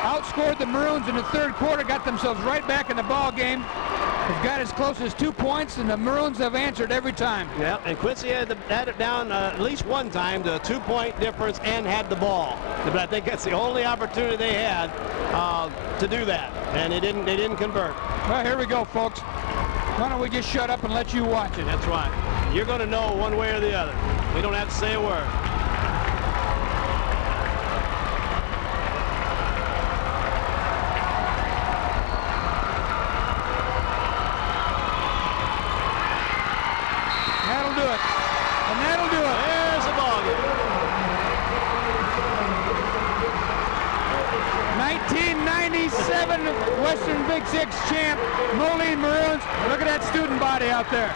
outscored the Maroons in the third quarter, got themselves right back in the ball game. They've got as close as 2 points, and the Maroons have answered every time. Yeah, and Quincy had it down at least one time to a 2-point difference and had the ball. But I think that's the only opportunity they had to do that, and they didn't convert. Well, here we go, folks. Why don't we just shut up and let you watch it? That's right. You're going to know one way or the other. We don't have to say a word. That'll do it. And that'll do it. There's the ball game. 1997 Western Big Six champ, Moline Maroons. Look at that student body out there.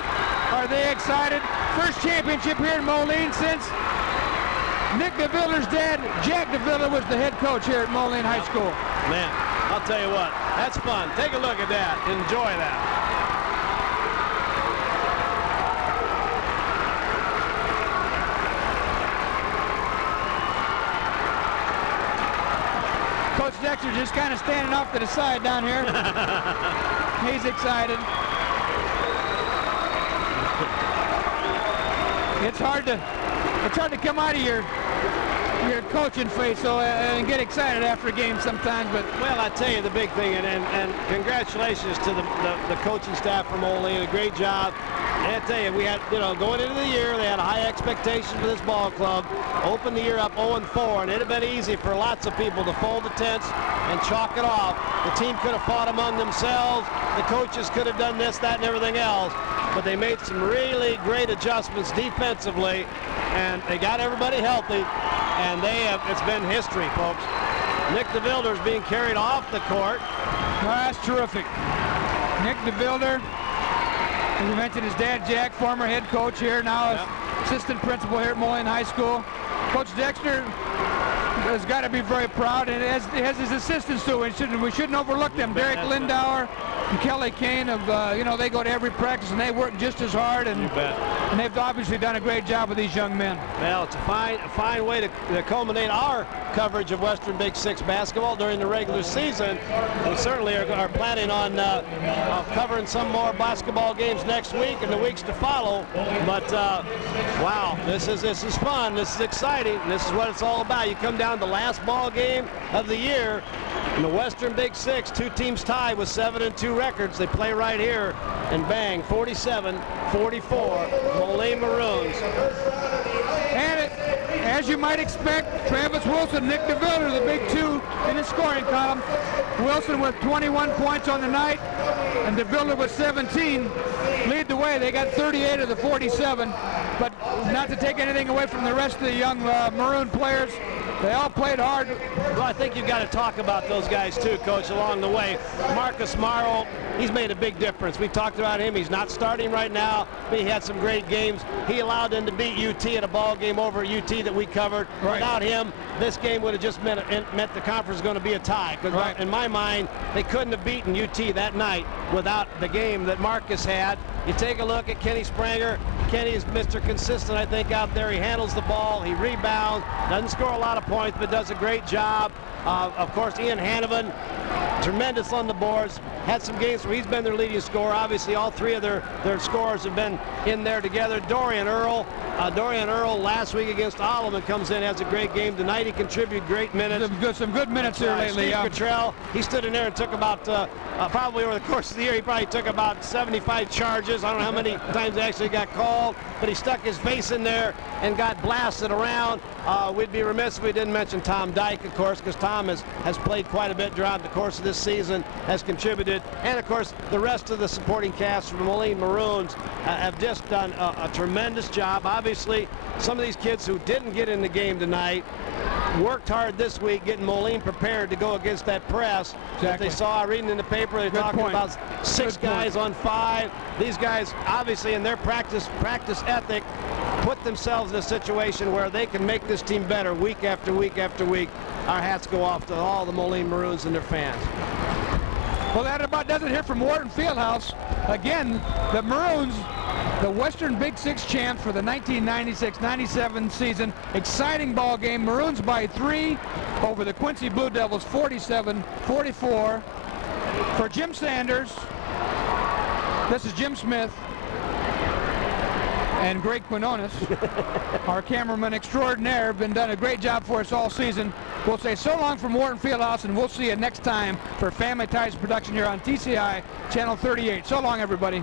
Are they excited? First championship here in Moline since Nick DeViller's dad, Jack DeViller, was the head coach here at Moline High School. Man, I'll tell you what, that's fun. Take a look at that. Enjoy that. Coach Dexter just kind of standing off to the side down here. He's excited. It's hard to come out of your coaching face and get excited after a game sometimes. But well, I tell you the big thing, and congratulations to the coaching staff from Moline. A great job. And I tell you, we had, going into the year, they had a high expectation for this ball club. Opened the year up 0-4, and it had been easy for lots of people to fold the tents and chalk it off. The team could have fought among themselves. The coaches could have done this, that, and everything else. But they made some really great adjustments defensively, and they got everybody healthy, and it's been history, folks. Nick DeVilder's being carried off the court. Well, that's terrific. Nick DeVilder, as we mentioned, his dad, Jack, former head coach here, now assistant principal here at Moline High School. Coach Dexter has got to be very proud, and has his assistants too. We shouldn't overlook them. Derek Lindauer and Kelly Kane they go to every practice and they work just as hard, and they've obviously done a great job with these young men. Well, it's a fine way to culminate our coverage of Western Big Six basketball during the regular season. We certainly are planning on covering some more basketball games next week and the weeks to follow. But wow, this is fun. This is exciting. This is what it's all about. You come down to the last ball game of the year in the Western Big Six. Two teams tied with 7-2 records. They play right here, and bang, 47-44, Moline Maroons. And as you might expect, Travis Wilson, Nick DeVilder, the big two in the scoring column. Wilson with 21 points on the night, and DeVilder with 17 lead the way. They got 38 of the 47, but not to take anything away from the rest of the young Maroon players. They all played hard. Well, I think you've got to talk about those guys too, Coach, along the way. Marcus Morrow, he's made a big difference. We talked about him. He's not starting right now, but he had some great games. He allowed them to beat UT at a ball game over at UT that we covered. Right. Without him, this game would have just meant the conference was going to be a tie. Because in my mind, they couldn't have beaten UT that night without the game that Marcus had. You take a look at Kenny Spranger. Kenny is Mr. Consistent, I think, out there. He handles the ball. He rebounds. Doesn't score a lot of points, but does a great job. Of course, Ian Hanovan, tremendous on the boards. Had some games where he's been their leading scorer. Obviously, all three of their scorers have been in there together. Dorian Earl last week against Alleman comes in, has a great game tonight. He contributed great minutes. Some good minutes here lately. Steve Cottrell, he stood in there and took about, probably over the course of the year, he probably took about 75 charges. I don't know how many times he actually got called, but he stuck his face in there and got blasted around. We'd be remiss if we didn't mention Tom Dyke, of course, because Tom has played quite a bit throughout the course of this season, has contributed. And, of course, the rest of the supporting cast from the Moline Maroons have just done a tremendous job. Obviously, some of these kids who didn't get in the game tonight worked hard this week getting Moline prepared to go against that press. Exactly. They saw, reading in the paper, they're talking about 6 guys on 5. These guys, obviously, in their practice ethic, put themselves in a situation where they can make this team better week after week after week. Our hats go off to all the Moline Maroons and their fans. Well, that about does it here from Wharton Fieldhouse. Again, the Maroons, the Western Big Six champs for the 1996-97 season. Exciting ball game. Maroons by 3 over the Quincy Blue Devils, 47-44. For Jim Sanders, this is Jim Smith and Greg Quinones, our cameraman extraordinaire, have been done a great job for us all season. We'll say so long from Wharton Fieldhouse, and we'll see you next time for Family Ties production here on TCI Channel 38. So long, everybody.